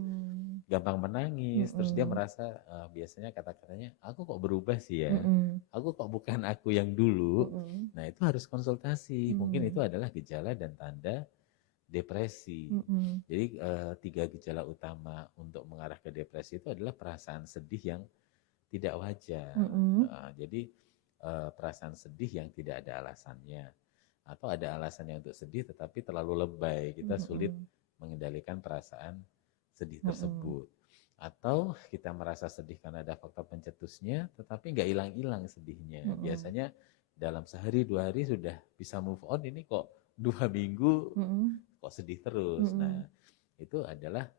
gampang menangis, terus dia merasa biasanya kata-katanya, aku kok berubah sih ya, aku kok bukan aku yang dulu. Nah itu harus konsultasi, mungkin itu adalah gejala dan tanda depresi. Jadi 3 gejala utama untuk mengarah ke depresi itu adalah perasaan sedih yang tidak wajar. Jadi perasaan sedih yang tidak ada alasannya, atau ada alasannya untuk sedih tetapi terlalu lebay, kita sulit mengendalikan perasaan sedih tersebut. Atau kita merasa sedih karena ada faktor pencetusnya, tetapi nggak hilang-hilang sedihnya. Biasanya dalam sehari 2 hari sudah bisa move on, ini kok 2 minggu kok sedih terus. Nah itu adalah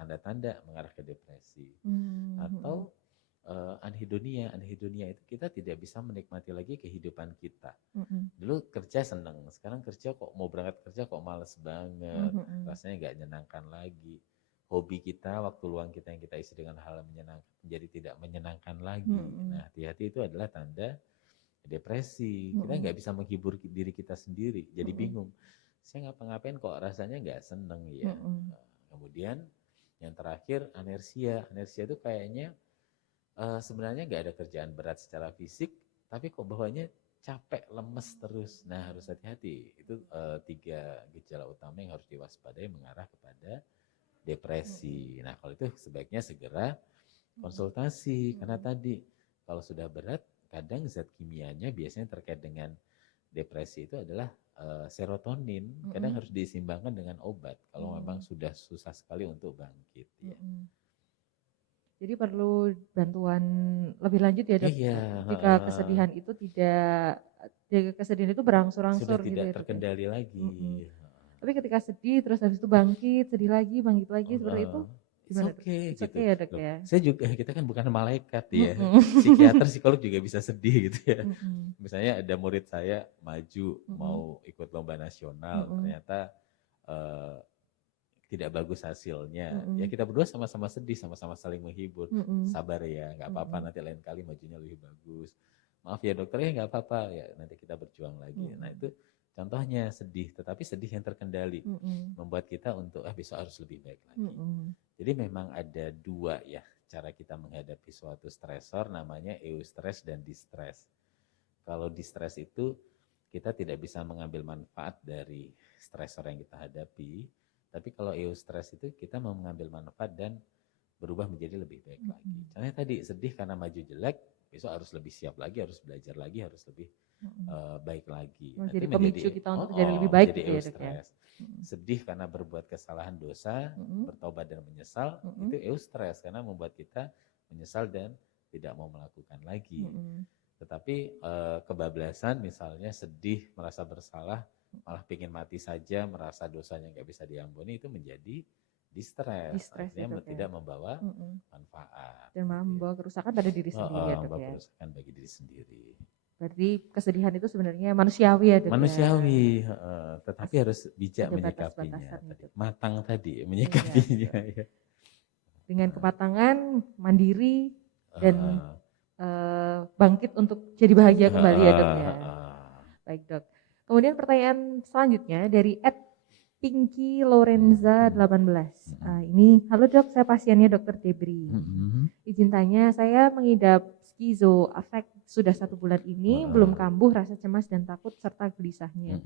tanda-tanda mengarah ke depresi. Atau anhedonia itu kita tidak bisa menikmati lagi kehidupan kita. Dulu kerja seneng, sekarang kerja kok mau berangkat kerja kok males banget, rasanya nggak menyenangkan lagi. Hobi kita, waktu luang kita yang kita isi dengan hal yang menyenangkan menjadi tidak menyenangkan lagi. Nah hati-hati, itu adalah tanda depresi. Kita nggak bisa menghibur diri kita sendiri, jadi bingung. Saya ngapa-ngapain kok rasanya nggak seneng ya. Kemudian yang terakhir anersia. Anersia itu kayaknya sebenarnya nggak ada kerjaan berat secara fisik, tapi kok bawahnya capek, lemes terus. Nah harus hati-hati. Itu 3 gejala utama yang harus diwaspadai mengarah kepada depresi. Nah kalau itu sebaiknya segera konsultasi, karena tadi kalau sudah berat, kadang zat kimianya biasanya terkait dengan depresi itu adalah serotonin. Kadang harus diseimbangkan dengan obat kalau memang sudah susah sekali untuk bangkit. Ya. Jadi perlu bantuan lebih lanjut ya dok. Iya, Jika kesedihan itu berangsur-angsur sudah gitu tidak ya dok ya. terkendali lagi. Tapi ketika sedih terus habis itu bangkit lagi seperti itu gimana dok? It's okay, Okay ya dok ya. Saya juga, kita kan bukan malaikat ya. Psikiater, psikolog juga bisa sedih gitu ya. Misalnya ada murid saya maju mau ikut lomba nasional, ternyata tidak bagus hasilnya. Ya kita berdua sama-sama sedih, sama-sama saling menghibur. Sabar ya, nggak apa-apa, nanti lain kali majunya lebih bagus. Maaf ya dokter ya, nggak apa-apa ya, nanti kita berjuang lagi. Nah itu contohnya sedih, tetapi sedih yang terkendali, membuat kita untuk besok harus lebih baik lagi. Jadi memang ada 2 ya cara kita menghadapi suatu stresor namanya eustress dan distress. Kalau distress itu kita tidak bisa mengambil manfaat dari stresor yang kita hadapi, tapi kalau eustress itu kita mau mengambil manfaat dan berubah menjadi lebih baik lagi. Contohnya tadi sedih karena maju jelek, besok harus lebih siap lagi, harus belajar lagi, harus lebih baik lagi. Oh, Nanti jadi menjadi pemicu kita untuk jadi lebih baik jadi gitu ya, Dok ya. eustress. Sedih karena berbuat kesalahan dosa, bertobat dan menyesal, itu eustress karena membuat kita menyesal dan tidak mau melakukan lagi. Tetapi kebablasan misalnya sedih, merasa bersalah, malah ingin mati saja, merasa dosanya nggak bisa diampuni, itu menjadi distress. Artinya tidak membawa manfaat. Dan malah membawa kerusakan pada diri sendiri ya, Dok membawa ya. kerusakan bagi diri sendiri. Berarti kesedihan itu sebenarnya manusiawi ya, Dok ya. Manusiawi, tetapi harus bijak menyikapinya. Matang tadi menyikapinya. Ya. Dengan kematangan, mandiri, dan bangkit untuk jadi bahagia kembali ya, Dok ya. Baik, Dok. Kemudian pertanyaan selanjutnya dari Pinky Lorenza 18. Ini, halo Dok, saya pasiennya Dr. Debri. Izin tanya, saya mengidap skizoafek sudah 1 bulan ini, belum kambuh rasa cemas dan takut serta gelisahnya.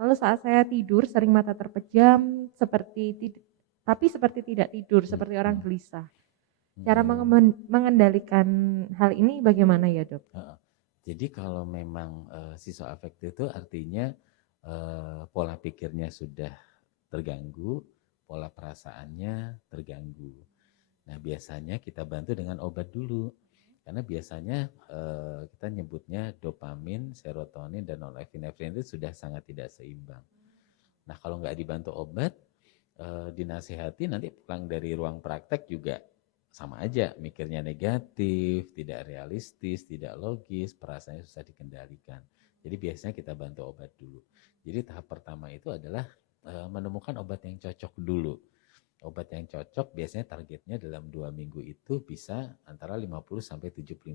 Lalu saat saya tidur sering mata terpejam, tapi seperti tidak tidur, seperti orang gelisah. Cara mengendalikan hal ini bagaimana ya, Dok? Jadi kalau memang skizoafektif itu artinya pola pikirnya sudah terganggu, pola perasaannya terganggu. Nah biasanya kita bantu dengan obat dulu, karena biasanya kita nyebutnya dopamin, serotonin, dan norepinefrin itu sudah sangat tidak seimbang. Nah kalau nggak dibantu obat, dinasehati nanti pulang dari ruang praktek juga sama aja, mikirnya negatif, tidak realistis, tidak logis, perasaannya susah dikendalikan. Jadi biasanya kita bantu obat dulu. Jadi tahap pertama itu adalah menemukan obat yang cocok dulu. Obat yang cocok biasanya targetnya dalam 2 minggu itu bisa antara 50-75%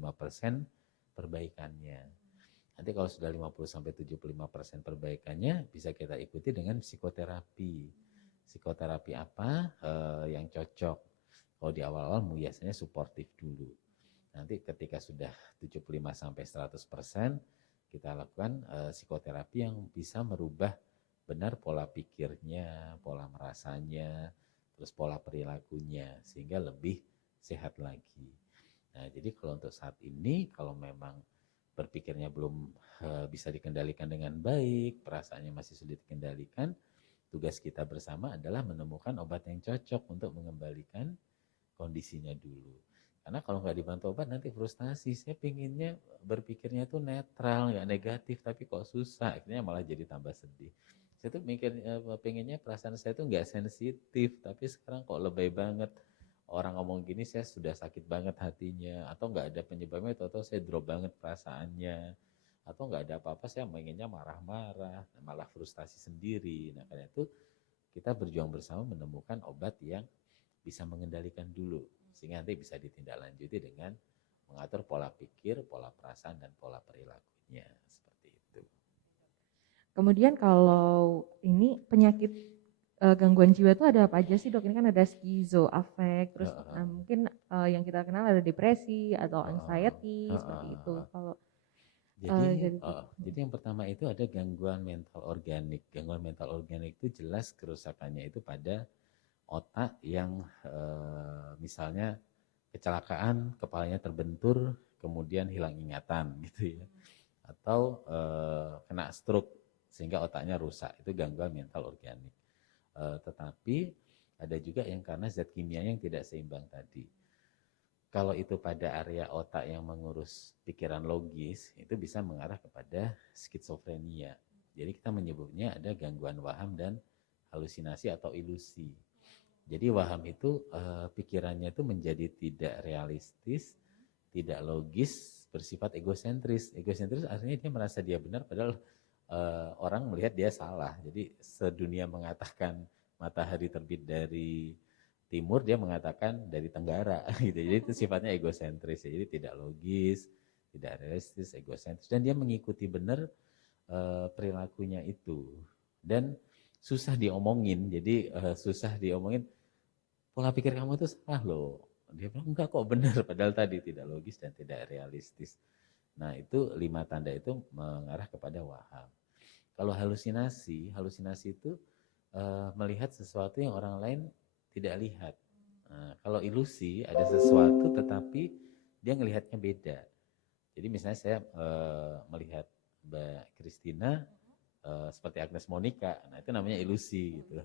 perbaikannya. Nanti kalau sudah 50-75% perbaikannya bisa kita ikuti dengan psikoterapi. Psikoterapi apa yang cocok? Kalau di awal-awal biasanya suportif dulu. Nanti ketika sudah 75-100% kita lakukan psikoterapi yang bisa merubah benar pola pikirnya, pola merasanya, terus pola perilakunya sehingga lebih sehat lagi. Nah, jadi kalau untuk saat ini kalau memang berpikirnya belum bisa dikendalikan dengan baik, perasaannya masih sulit dikendalikan, tugas kita bersama adalah menemukan obat yang cocok untuk mengembalikan kondisinya dulu. Karena kalau nggak dibantu obat nanti frustasi. Saya pinginnya berpikirnya tuh netral, nggak negatif, tapi kok susah. Akhirnya malah jadi tambah sedih. Saya tuh pengennya perasaan saya tuh nggak sensitif, tapi sekarang kok lebay banget. Orang ngomong gini saya sudah sakit banget hatinya, atau nggak ada penyebabnya, atau saya drop banget perasaannya, atau nggak ada apa-apa saya pengennya marah-marah, malah frustasi sendiri. Nah karena itu kita berjuang bersama menemukan obat yang bisa mengendalikan dulu, sehingga nanti bisa ditindaklanjuti dengan mengatur pola pikir, pola perasaan, dan pola perilakunya. Seperti itu. Kemudian kalau ini penyakit gangguan jiwa itu ada apa aja sih, Dok? Ini kan ada skizoafek, terus mungkin yang kita kenal ada depresi atau anxiety, seperti itu. Kalau jadi yang pertama itu ada gangguan mental organik. Gangguan mental organik itu jelas kerusakannya itu pada otak yang misalnya kecelakaan, kepalanya terbentur, kemudian hilang ingatan gitu ya. Atau kena stroke sehingga otaknya rusak, itu gangguan mental organik. Tetapi ada juga yang karena zat kimia yang tidak seimbang tadi. Kalau itu pada area otak yang mengurus pikiran logis, itu bisa mengarah kepada skizofrenia. Jadi kita menyebutnya ada gangguan waham dan halusinasi atau ilusi. Jadi waham itu pikirannya itu menjadi tidak realistis, tidak logis, bersifat egosentris. Egosentris artinya dia merasa dia benar padahal orang melihat dia salah. Jadi sedunia mengatakan matahari terbit dari timur, dia mengatakan dari tenggara gitu. Jadi itu sifatnya egosentris. Jadi tidak logis, tidak realistis, egosentris, dan dia mengikuti benar perilakunya itu. Dan susah diomongin. Jadi susah diomongin, pola pikir kamu itu salah loh. Dia bilang enggak kok benar, padahal tadi tidak logis dan tidak realistis. Nah itu 5 tanda itu mengarah kepada waham. Kalau halusinasi, halusinasi itu melihat sesuatu yang orang lain tidak lihat. Nah, kalau ilusi ada sesuatu tetapi dia ngelihatnya beda. Jadi misalnya saya melihat Mbak Christina seperti Agnes Monica, nah itu namanya ilusi gitu.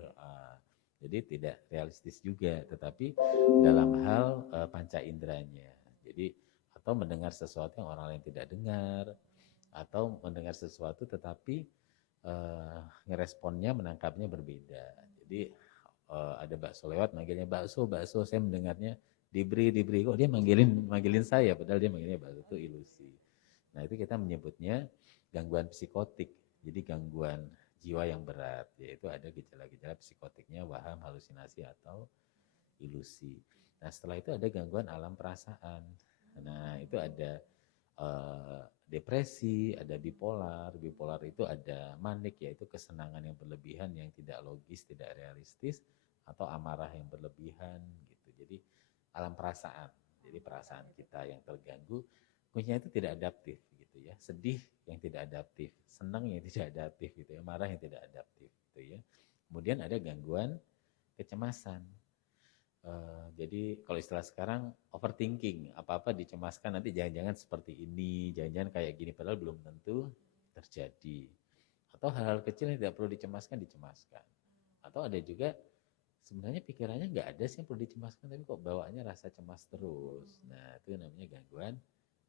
Jadi tidak realistis juga, tetapi dalam hal panca inderanya. Jadi atau mendengar sesuatu yang orang lain tidak dengar, atau mendengar sesuatu tetapi ngeresponnya, menangkapnya berbeda. Jadi ada bakso lewat, manggilnya bakso, bakso, saya mendengarnya diberi, kok dia manggilin saya, padahal dia manggilnya bakso, itu ilusi. Nah itu kita menyebutnya gangguan psikotik, jadi gangguan jiwa yang berat, yaitu ada gejala-gejala psikotiknya, waham, halusinasi, atau ilusi. Nah setelah itu ada gangguan alam perasaan. Nah itu ada depresi, ada bipolar. Bipolar itu ada manik, yaitu kesenangan yang berlebihan yang tidak logis, tidak realistis, atau amarah yang berlebihan gitu. Jadi alam perasaan. Jadi perasaan kita yang terganggu, kuncinya itu tidak adaptif gitu ya. Sedih yang tidak adaptif, senang yang tidak adaptif gitu ya, marah yang tidak adaptif gitu ya. Kemudian ada gangguan kecemasan. Jadi kalau istilah sekarang overthinking, apa-apa dicemaskan, nanti jangan-jangan seperti ini, jangan-jangan kayak gini, padahal belum tentu terjadi. Atau hal-hal kecil yang tidak perlu dicemaskan. Atau ada juga sebenarnya pikirannya nggak ada sih yang perlu dicemaskan, tapi kok bawaannya rasa cemas terus. Nah itu namanya gangguan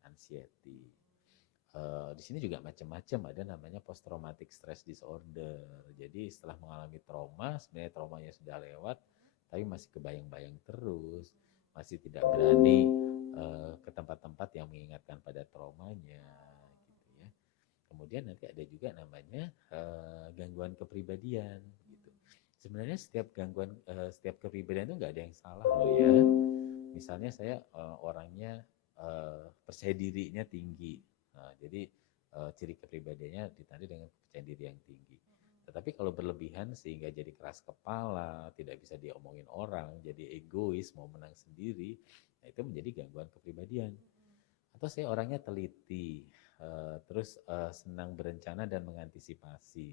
anxiety. Di sini juga macam-macam, ada namanya post traumatic stress disorder. Jadi setelah mengalami trauma, sebenarnya traumanya sudah lewat, tapi masih kebayang-bayang terus, masih tidak berani ke tempat-tempat yang mengingatkan pada traumanya, gitu ya. Kemudian nanti ada juga namanya gangguan kepribadian, gitu. Sebenarnya setiap gangguan, setiap kepribadian itu nggak ada yang salah loh ya. Misalnya saya orangnya percaya dirinya tinggi. Nah, jadi ciri kepribadiannya ditandai dengan kepercayaan diri yang tinggi. Tetapi kalau berlebihan sehingga jadi keras kepala, tidak bisa diomongin orang, jadi egois, mau menang sendiri, nah itu menjadi gangguan kepribadian. Atau saya orangnya teliti, terus senang berencana dan mengantisipasi.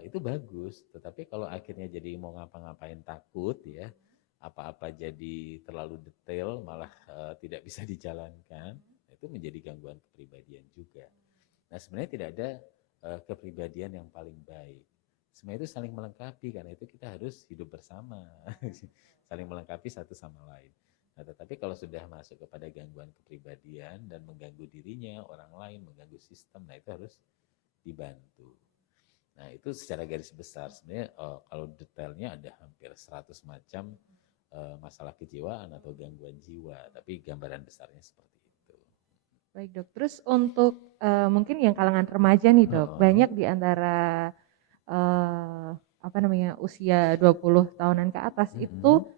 Itu bagus, tetapi kalau akhirnya jadi mau ngapa-ngapain takut ya, apa-apa jadi terlalu detail, malah tidak bisa dijalankan, itu menjadi gangguan kepribadian juga. Nah sebenarnya tidak ada kepribadian yang paling baik. Sebenarnya itu saling melengkapi, karena itu kita harus hidup bersama, saling melengkapi satu sama lain. Nah tetapi kalau sudah masuk kepada gangguan kepribadian dan mengganggu dirinya, orang lain, mengganggu sistem, nah itu harus dibantu. Nah itu secara garis besar, sebenarnya kalau detailnya ada hampir 100 macam masalah kejiwaan atau gangguan jiwa, tapi gambaran besarnya seperti itu. Baik dok, terus untuk mungkin yang kalangan remaja nih dok, banyak di antara usia 20 tahunan ke atas itu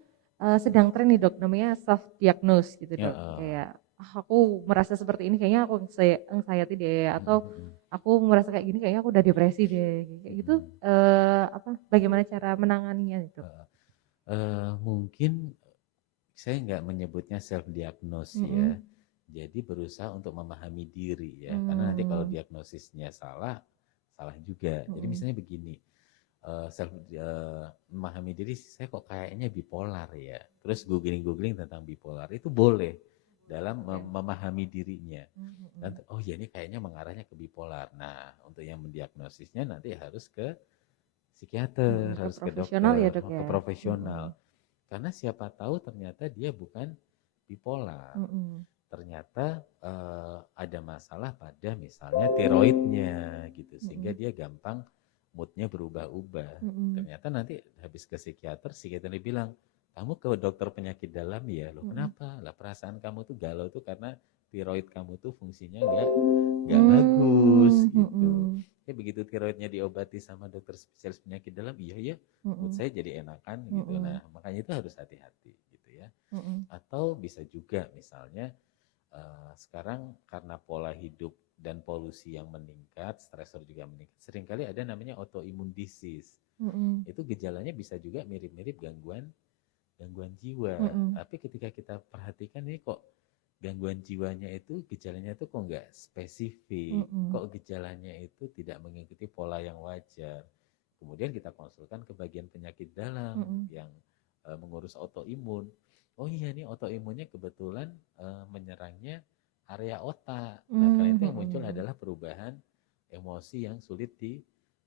sedang tren nih dok, namanya self diagnose gitu dok. Kayak aku merasa seperti ini, kayaknya aku anxiety deh, atau aku merasa kayak gini, kayaknya aku udah depresi deh. Kayak gitu, bagaimana cara menanganinya dok? Mungkin saya nggak menyebutnya self diagnose ya. Jadi berusaha untuk memahami diri ya. Karena nanti kalau diagnosisnya salah, salah juga. Jadi misalnya begini, memahami diri, saya kok kayaknya bipolar ya. Terus googling tentang bipolar itu boleh dalam memahami dirinya. Dan oh ya ini kayaknya mengarahnya ke bipolar. Nah untuk yang mendiagnosisnya nanti harus ke psikiater, harus ke dokter, ya, dok, ke profesional. Karena siapa tahu ternyata dia bukan bipolar. Ternyata ada masalah pada misalnya tiroidnya gitu, sehingga dia gampang moodnya berubah-ubah. Ternyata nanti habis ke psikiater bilang, kamu ke dokter penyakit dalam ya, loh kenapa? Lah perasaan kamu tuh galau tuh karena tiroid kamu tuh fungsinya nggak bagus gitu. Begitu tiroidnya diobati sama dokter spesialis penyakit dalam, iya mood saya jadi enakan gitu. Nah makanya itu harus hati-hati gitu ya. Atau bisa juga misalnya sekarang karena pola hidup dan polusi yang meningkat, stresor juga meningkat, seringkali ada namanya autoimmune disease. Itu gejalanya bisa juga mirip-mirip gangguan gangguan jiwa. Mm-mm. Tapi ketika kita perhatikan ini kok gangguan jiwanya itu gejalanya itu kok nggak spesifik, Mm-mm. kok gejalanya itu tidak mengikuti pola yang wajar. Kemudian kita konsulkan ke bagian penyakit dalam Mm-mm. yang mengurus autoimun. Oh iya nih autoimunnya kebetulan menyerangnya area otak. Nah karena itu yang muncul Mm-mm. adalah perubahan emosi yang sulit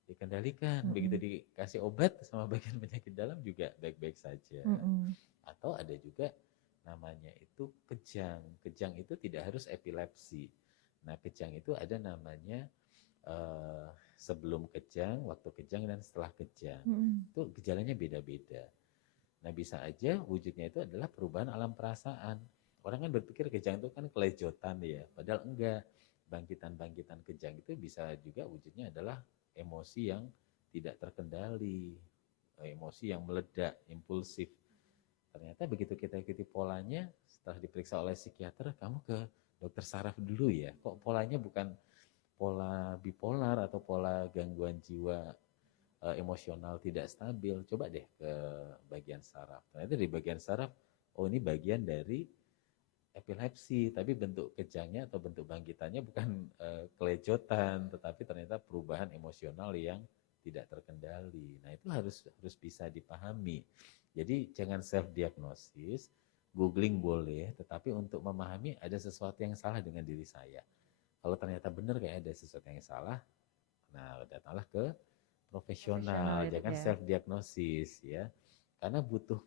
dikendalikan. Begitu Mm-mm. dikasih obat sama bagian penyakit dalam juga baik-baik saja. Mm-mm. Atau ada juga namanya itu kejang. Kejang itu tidak harus epilepsi. Nah kejang itu ada namanya sebelum kejang, waktu kejang, dan setelah kejang. Mm-mm. Itu gejalanya beda-beda. Nah bisa aja wujudnya itu adalah perubahan alam perasaan. Orang kan berpikir kejang itu kan kelejotan ya, padahal enggak. Bangkitan-bangkitan kejang itu bisa juga wujudnya adalah emosi yang tidak terkendali, emosi yang meledak, impulsif. Ternyata begitu kita ikuti polanya, setelah diperiksa oleh psikiater, kamu ke dokter saraf dulu ya. Kok polanya bukan pola bipolar atau pola gangguan jiwa emosional tidak stabil, coba deh ke bagian saraf. Ternyata di bagian saraf, oh ini bagian dari epilepsi, tapi bentuk kejangnya atau bentuk bangkitannya bukan kelejotan, tetapi ternyata perubahan emosional yang tidak terkendali. Nah itu harus bisa dipahami. Jadi jangan self diagnosis, googling boleh, tetapi untuk memahami ada sesuatu yang salah dengan diri saya. Kalau ternyata benar kayak ada sesuatu yang salah, nah datanglah ke Profesional profesional, ya dok jangan ya. self diagnosis ya. Karena butuh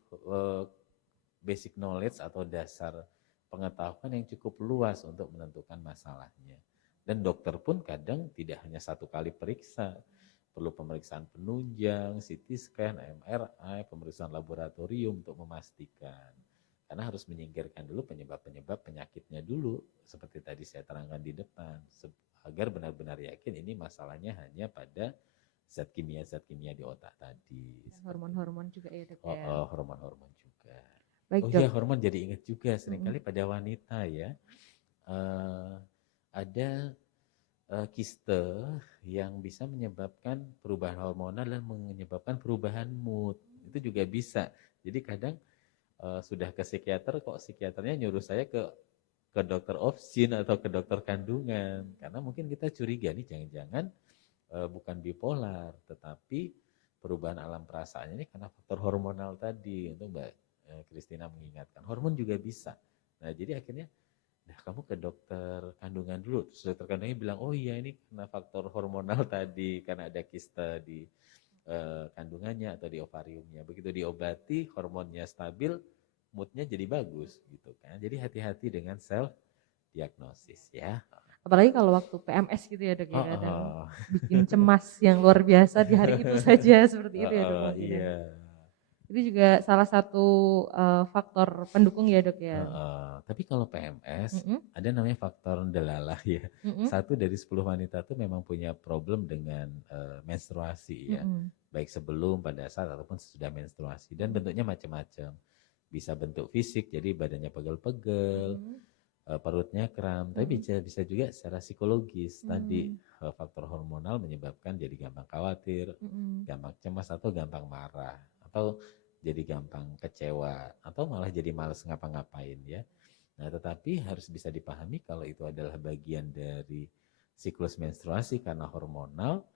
basic knowledge atau dasar pengetahuan yang cukup luas untuk menentukan masalahnya. Dan dokter pun kadang tidak hanya satu kali periksa, perlu pemeriksaan penunjang, CT scan, MRI, pemeriksaan laboratorium untuk memastikan. Karena harus menyingkirkan dulu penyebab-penyebab penyakitnya dulu, seperti tadi saya terangkan di depan, agar benar-benar yakin ini masalahnya hanya pada zat kimia di otak tadi. Hormon-hormon juga ya dok ya. Hormon-hormon juga. Baik Oh dok. iya, hormon jadi ingat juga, Mm-mm. seringkali pada wanita ya, ada kiste yang bisa menyebabkan perubahan hormonal dan menyebabkan perubahan mood. Itu juga bisa. Jadi kadang sudah ke psikiater, kok psikiaternya nyuruh saya ke dokter obstin atau ke dokter kandungan. Karena mungkin kita curiga nih jangan-jangan bukan bipolar, tetapi perubahan alam perasaannya ini karena faktor hormonal tadi. Untuk Mbak Christina mengingatkan, hormon juga bisa. Nah jadi akhirnya, nah kamu ke dokter kandungan dulu. Terus dokter kandungannya bilang, oh iya ini karena faktor hormonal tadi, karena ada kista di kandungannya atau di ovariumnya. Begitu diobati, hormonnya stabil, moodnya jadi bagus gitu kan. Jadi hati-hati dengan self diagnosis ya. Apalagi kalau waktu PMS gitu ya dok ya, kadang Oh. bikin cemas yang luar biasa di hari itu saja seperti itu ya dok mungkin ya. Iya. Itu juga salah satu faktor pendukung ya dok ya. Tapi kalau PMS Mm-mm. ada namanya faktor delalah ya. Mm-mm. 1 dari 10 wanita tuh memang punya problem dengan menstruasi ya. Mm-mm. Baik sebelum, pada saat ataupun sesudah menstruasi, dan bentuknya macam-macam. Bisa bentuk fisik, jadi badannya pegel-pegel, Mm-mm. perutnya kram, tapi bisa juga secara psikologis. Tadi faktor hormonal menyebabkan jadi gampang khawatir, Mm-mm. gampang cemas atau gampang marah, atau jadi gampang kecewa, atau malah jadi malas ngapa-ngapain ya. Nah tetapi harus bisa dipahami kalau itu adalah bagian dari siklus menstruasi karena hormonal,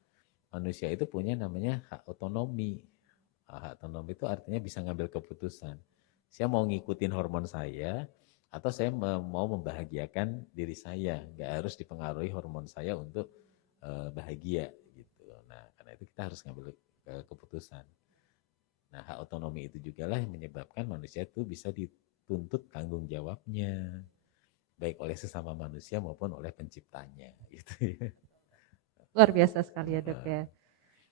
manusia itu punya namanya hak otonomi. Hak otonomi itu artinya bisa ngambil keputusan. Saya mau ngikutin hormon saya, atau saya mau membahagiakan diri saya, nggak harus dipengaruhi hormon saya untuk bahagia gitu. Nah karena itu kita harus ngambil keputusan. Nah hak otonomi itu juga lah yang menyebabkan manusia itu bisa dituntut tanggung jawabnya, baik oleh sesama manusia maupun oleh penciptanya gitu ya. Luar biasa sekali ya dok ya.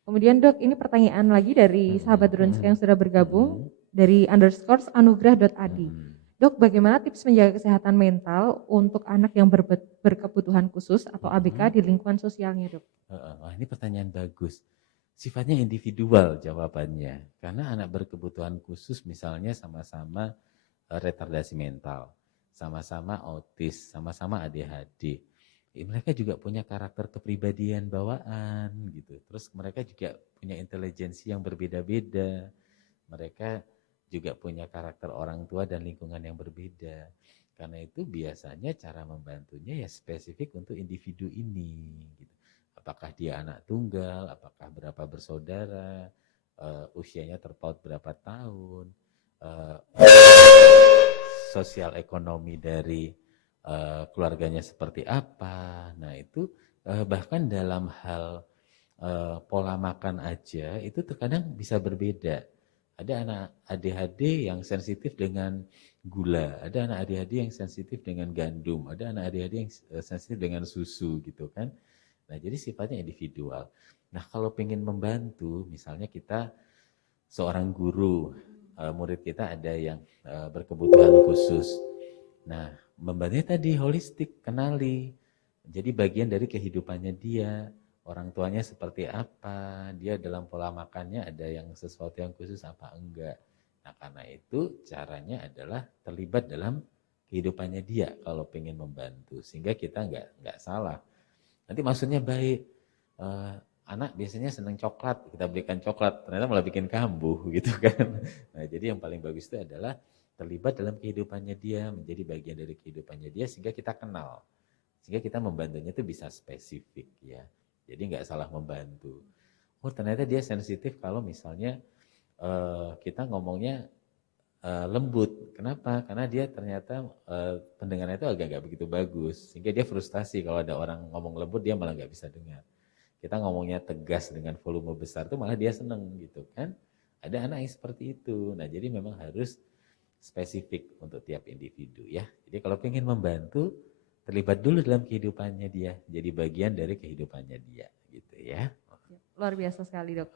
Kemudian dok, ini pertanyaan lagi dari sahabat Drunska yang sudah bergabung dari _anugrah.adi. Dok, bagaimana tips menjaga kesehatan mental untuk anak yang berkebutuhan khusus atau ABK di lingkungan sosialnya dok? Wah, ini pertanyaan bagus. Sifatnya individual jawabannya. Karena anak berkebutuhan khusus misalnya sama-sama retardasi mental, sama-sama autis, sama-sama ADHD. Mereka juga punya karakter kepribadian bawaan gitu. Terus mereka juga punya intelijensi yang berbeda-beda. Mereka juga punya karakter orang tua dan lingkungan yang berbeda. Karena itu biasanya cara membantunya ya spesifik untuk individu ini. Gitu. Apakah dia anak tunggal, apakah berapa bersaudara, usianya terpaut berapa tahun, uh, sosial ekonomi dari keluarganya seperti apa. Nah itu bahkan dalam hal pola makan aja itu terkadang bisa berbeda. Ada anak ADHD yang sensitif dengan gula, ada anak ADHD yang sensitif dengan gandum, ada anak ADHD yang sensitif dengan susu gitu kan. Nah jadi sifatnya individual. Nah kalau pengen membantu, misalnya kita seorang guru, murid kita ada yang berkebutuhan khusus. Nah membantunya tadi holistik, kenali. Jadi bagian dari kehidupannya dia, orang tuanya seperti apa, dia dalam pola makannya ada yang sesuatu yang khusus apa enggak. Nah karena itu caranya adalah terlibat dalam kehidupannya dia kalau pengen membantu, sehingga kita nggak salah. Nanti maksudnya baik, anak biasanya senang coklat, kita belikan coklat, ternyata malah bikin kambuh gitu kan. Nah jadi yang paling bagus itu adalah terlibat dalam kehidupannya dia, menjadi bagian dari kehidupannya dia sehingga kita kenal. Sehingga kita membantunya itu bisa spesifik ya. Jadi nggak salah membantu. Oh ternyata dia sensitif kalau misalnya kita ngomongnya lembut. Kenapa? Karena dia ternyata pendengarannya itu agak nggak begitu bagus. Sehingga dia frustasi kalau ada orang ngomong lembut dia malah nggak bisa dengar. Kita ngomongnya tegas dengan volume besar itu malah dia seneng gitu kan. Ada anak yang seperti itu. Nah jadi memang harus spesifik untuk tiap individu ya. Jadi kalau ingin membantu, terlibat dulu dalam kehidupannya dia, jadi bagian dari kehidupannya dia, gitu ya. Luar biasa sekali dok.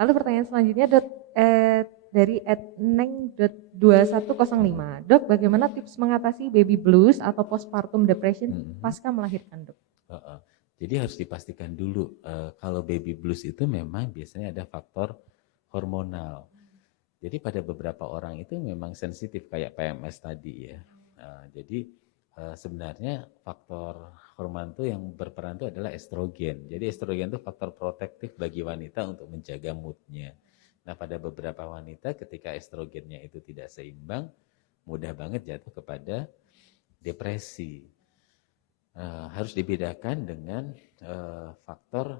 Lalu pertanyaan selanjutnya dari @neng.2105, dok bagaimana tips mengatasi baby blues atau postpartum depression pasca melahirkan dok? Jadi harus dipastikan dulu kalau baby blues itu memang biasanya ada faktor hormonal. Jadi pada beberapa orang itu memang sensitif kayak PMS tadi ya. Jadi sebenarnya faktor hormon itu yang berperan itu adalah estrogen. Jadi estrogen itu faktor protektif bagi wanita untuk menjaga moodnya. Nah pada beberapa wanita ketika estrogennya itu tidak seimbang, mudah banget jatuh kepada depresi. Harus dibedakan dengan faktor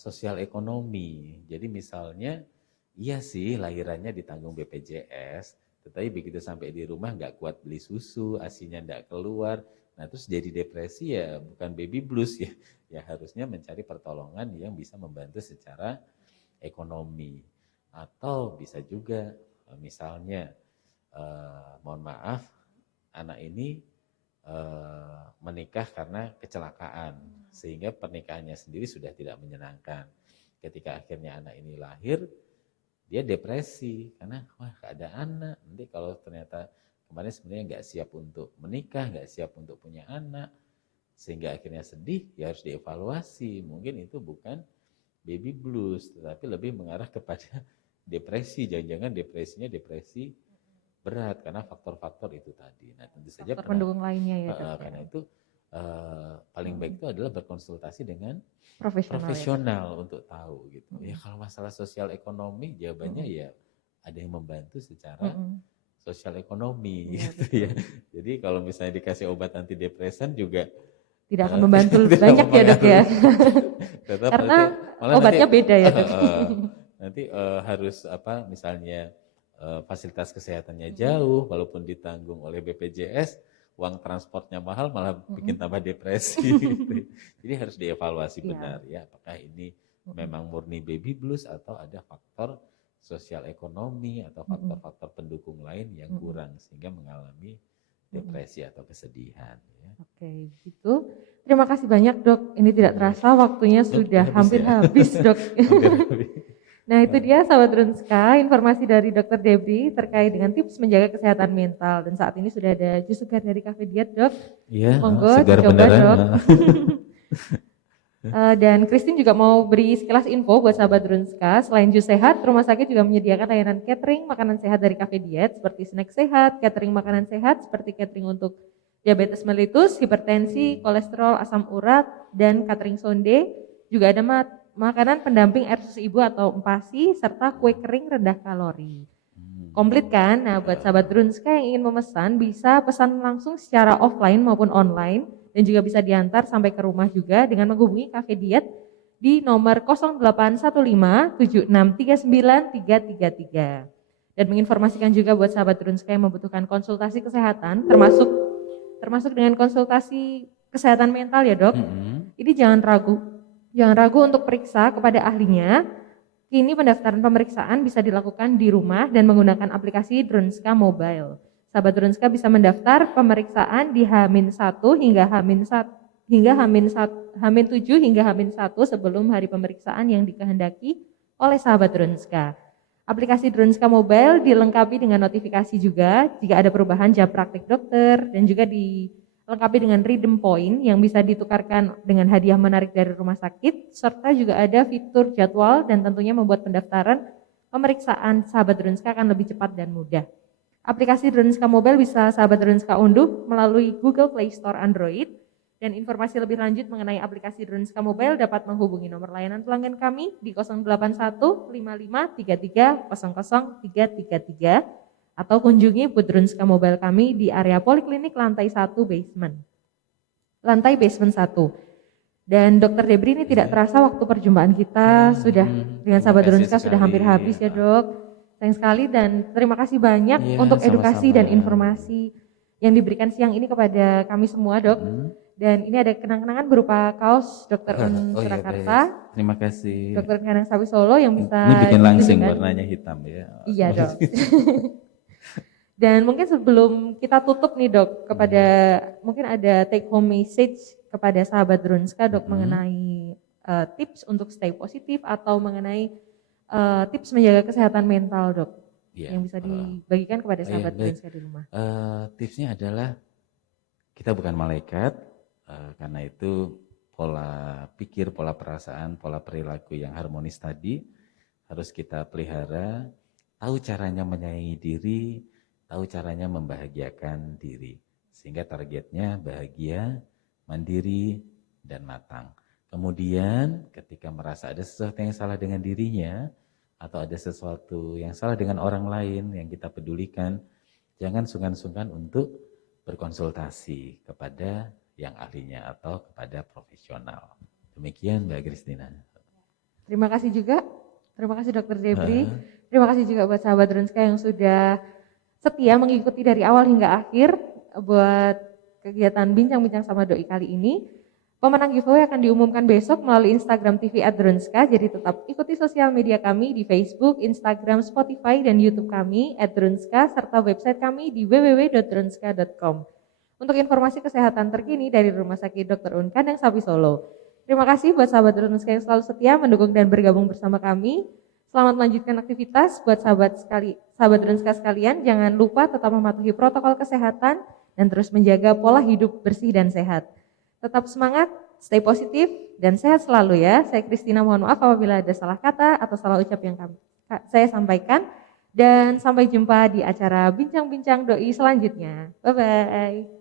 sosial ekonomi. Jadi misalnya, iya sih lahirannya ditanggung BPJS, tetapi begitu sampai di rumah nggak kuat beli susu, ASINya nggak keluar, nah terus jadi depresi ya bukan baby blues ya, ya harusnya mencari pertolongan yang bisa membantu secara ekonomi. Atau bisa juga misalnya, mohon maaf, anak ini menikah karena kecelakaan, sehingga pernikahannya sendiri sudah tidak menyenangkan. Ketika akhirnya anak ini lahir, dia depresi karena wah gak ada anak. Nanti kalau ternyata kemarin sebenarnya nggak siap untuk menikah, nggak siap untuk punya anak, sehingga akhirnya sedih, ya harus dievaluasi. Mungkin itu bukan baby blues, tetapi lebih mengarah kepada depresi. Jangan-jangan depresinya depresi berat karena faktor-faktor itu tadi. Nah tentu saja faktor pendukung lainnya ya dok. Karena itu paling baik itu adalah berkonsultasi dengan profesional ya, untuk tahu gitu. Ya kalau masalah sosial ekonomi jawabannya ya ada yang membantu secara sosial ekonomi gitu ya. Jadi kalau misalnya dikasih obat antidepresan juga tidak akan membantu banyak ya dok ya. Karena obatnya nanti, beda ya dok. Nanti harus misalnya fasilitas kesehatannya jauh walaupun ditanggung oleh BPJS, uang transportnya mahal malah bikin tambah depresi. Gitu. Jadi harus dievaluasi benar ya, apakah ini memang murni baby blues atau ada faktor sosial ekonomi atau faktor-faktor pendukung lain yang kurang sehingga mengalami depresi atau kesedihan. Ya. Oke, gitu. Terima kasih banyak dok. Ini tidak terasa waktunya sudah hampir habis dok. Nah itu dia sahabat Runska, informasi dari Dr. Debri terkait dengan tips menjaga kesehatan mental. Dan saat ini sudah ada jus segar dari Cafe Diet dok. Iya, monggo segar dicoba beneran. Dok. Dan Christine juga mau beri sekilas info buat sahabat Runska. Selain jus sehat, rumah sakit juga menyediakan layanan catering makanan sehat dari Cafe Diet seperti snack sehat, catering makanan sehat seperti catering untuk diabetes mellitus, hipertensi, kolesterol, asam urat, dan catering sonde. Juga ada makanan pendamping air susu ibu atau empasi, serta kue kering rendah kalori. Komplit kan? Nah, buat sahabat Drunska yang ingin memesan bisa pesan langsung secara offline maupun online dan juga bisa diantar sampai ke rumah juga dengan menghubungi Cafe Diet di nomor 081576393333. Dan menginformasikan juga buat sahabat Drunska yang membutuhkan konsultasi kesehatan termasuk dengan konsultasi kesehatan mental ya, Dok. Ini jangan ragu untuk periksa kepada ahlinya. Kini pendaftaran pemeriksaan bisa dilakukan di rumah dan menggunakan aplikasi Drunska Mobile. Sahabat Drunska bisa mendaftar pemeriksaan di H-1 hingga H-7 hingga H-1 sebelum hari pemeriksaan yang dikehendaki oleh sahabat Drunska. Aplikasi Drunska Mobile dilengkapi dengan notifikasi juga jika ada perubahan jam praktik dokter dan juga dilengkapi dengan redeem point yang bisa ditukarkan dengan hadiah menarik dari rumah sakit, serta juga ada fitur jadwal dan tentunya membuat pendaftaran pemeriksaan sahabat Drunska akan lebih cepat dan mudah. Aplikasi Drunska Mobile bisa sahabat Drunska unduh melalui Google Play Store Android, dan informasi lebih lanjut mengenai aplikasi Drunska Mobile dapat menghubungi nomor layanan pelanggan kami di 0815533000333 atau kunjungi booth Drunska Mobile kami di area Poliklinik lantai 1 basement. Lantai basement 1. Dan Dr. Debri ini tidak terasa waktu perjumpaan kita sudah dengan sahabat Drunska sudah hampir habis ya, Dok. Sayang sekali dan terima kasih banyak untuk edukasi dan informasi yang diberikan siang ini kepada kami semua, Dok. Dan ini ada kenang-kenangan berupa kaos Dr. Un Surakarta. Terima kasih. Dr. Kanang Sapi Solo yang bisa ini bikin langsing warnanya hitam ya. Iya, Dok. Dan mungkin sebelum kita tutup nih, Dok, kepada mungkin ada take home message kepada sahabat Drunska, Dok, mengenai tips untuk stay positif atau mengenai tips menjaga kesehatan mental, Dok, yang bisa dibagikan kepada sahabat Drunska di rumah. Tipsnya adalah kita bukan malaikat, karena itu pola pikir, pola perasaan, pola perilaku yang harmonis tadi harus kita pelihara, tahu caranya menyayangi diri, tahu caranya membahagiakan diri, sehingga targetnya bahagia, mandiri, dan matang. Kemudian ketika merasa ada sesuatu yang salah dengan dirinya, atau ada sesuatu yang salah dengan orang lain yang kita pedulikan, jangan sungkan-sungkan untuk berkonsultasi kepada yang ahlinya atau kepada profesional. Demikian Mbak Kristina. Terima kasih juga, terima kasih Dr. Debri, terima kasih juga buat sahabat Drunska yang sudah setia mengikuti dari awal hingga akhir buat kegiatan Bincang-Bincang sama Doi kali ini. Pemenang giveaway akan diumumkan besok melalui Instagram TV @Drunska, jadi tetap ikuti sosial media kami di Facebook, Instagram, Spotify, dan YouTube kami @Drunska, serta website kami di www.drunska.com. Untuk informasi kesehatan terkini dari Rumah Sakit Dr. Un Kanang Sapi Solo. Terima kasih buat sahabat Drunska yang selalu setia mendukung dan bergabung bersama kami. Selamat melanjutkan aktivitas buat sahabat Drunska sekalian. Jangan lupa tetap mematuhi protokol kesehatan dan terus menjaga pola hidup bersih dan sehat. Tetap semangat, stay positif, dan sehat selalu ya. Saya Kristina, mohon maaf apabila ada salah kata atau salah ucap yang saya sampaikan. Dan sampai jumpa di acara Bincang-Bincang Doi selanjutnya. Bye-bye.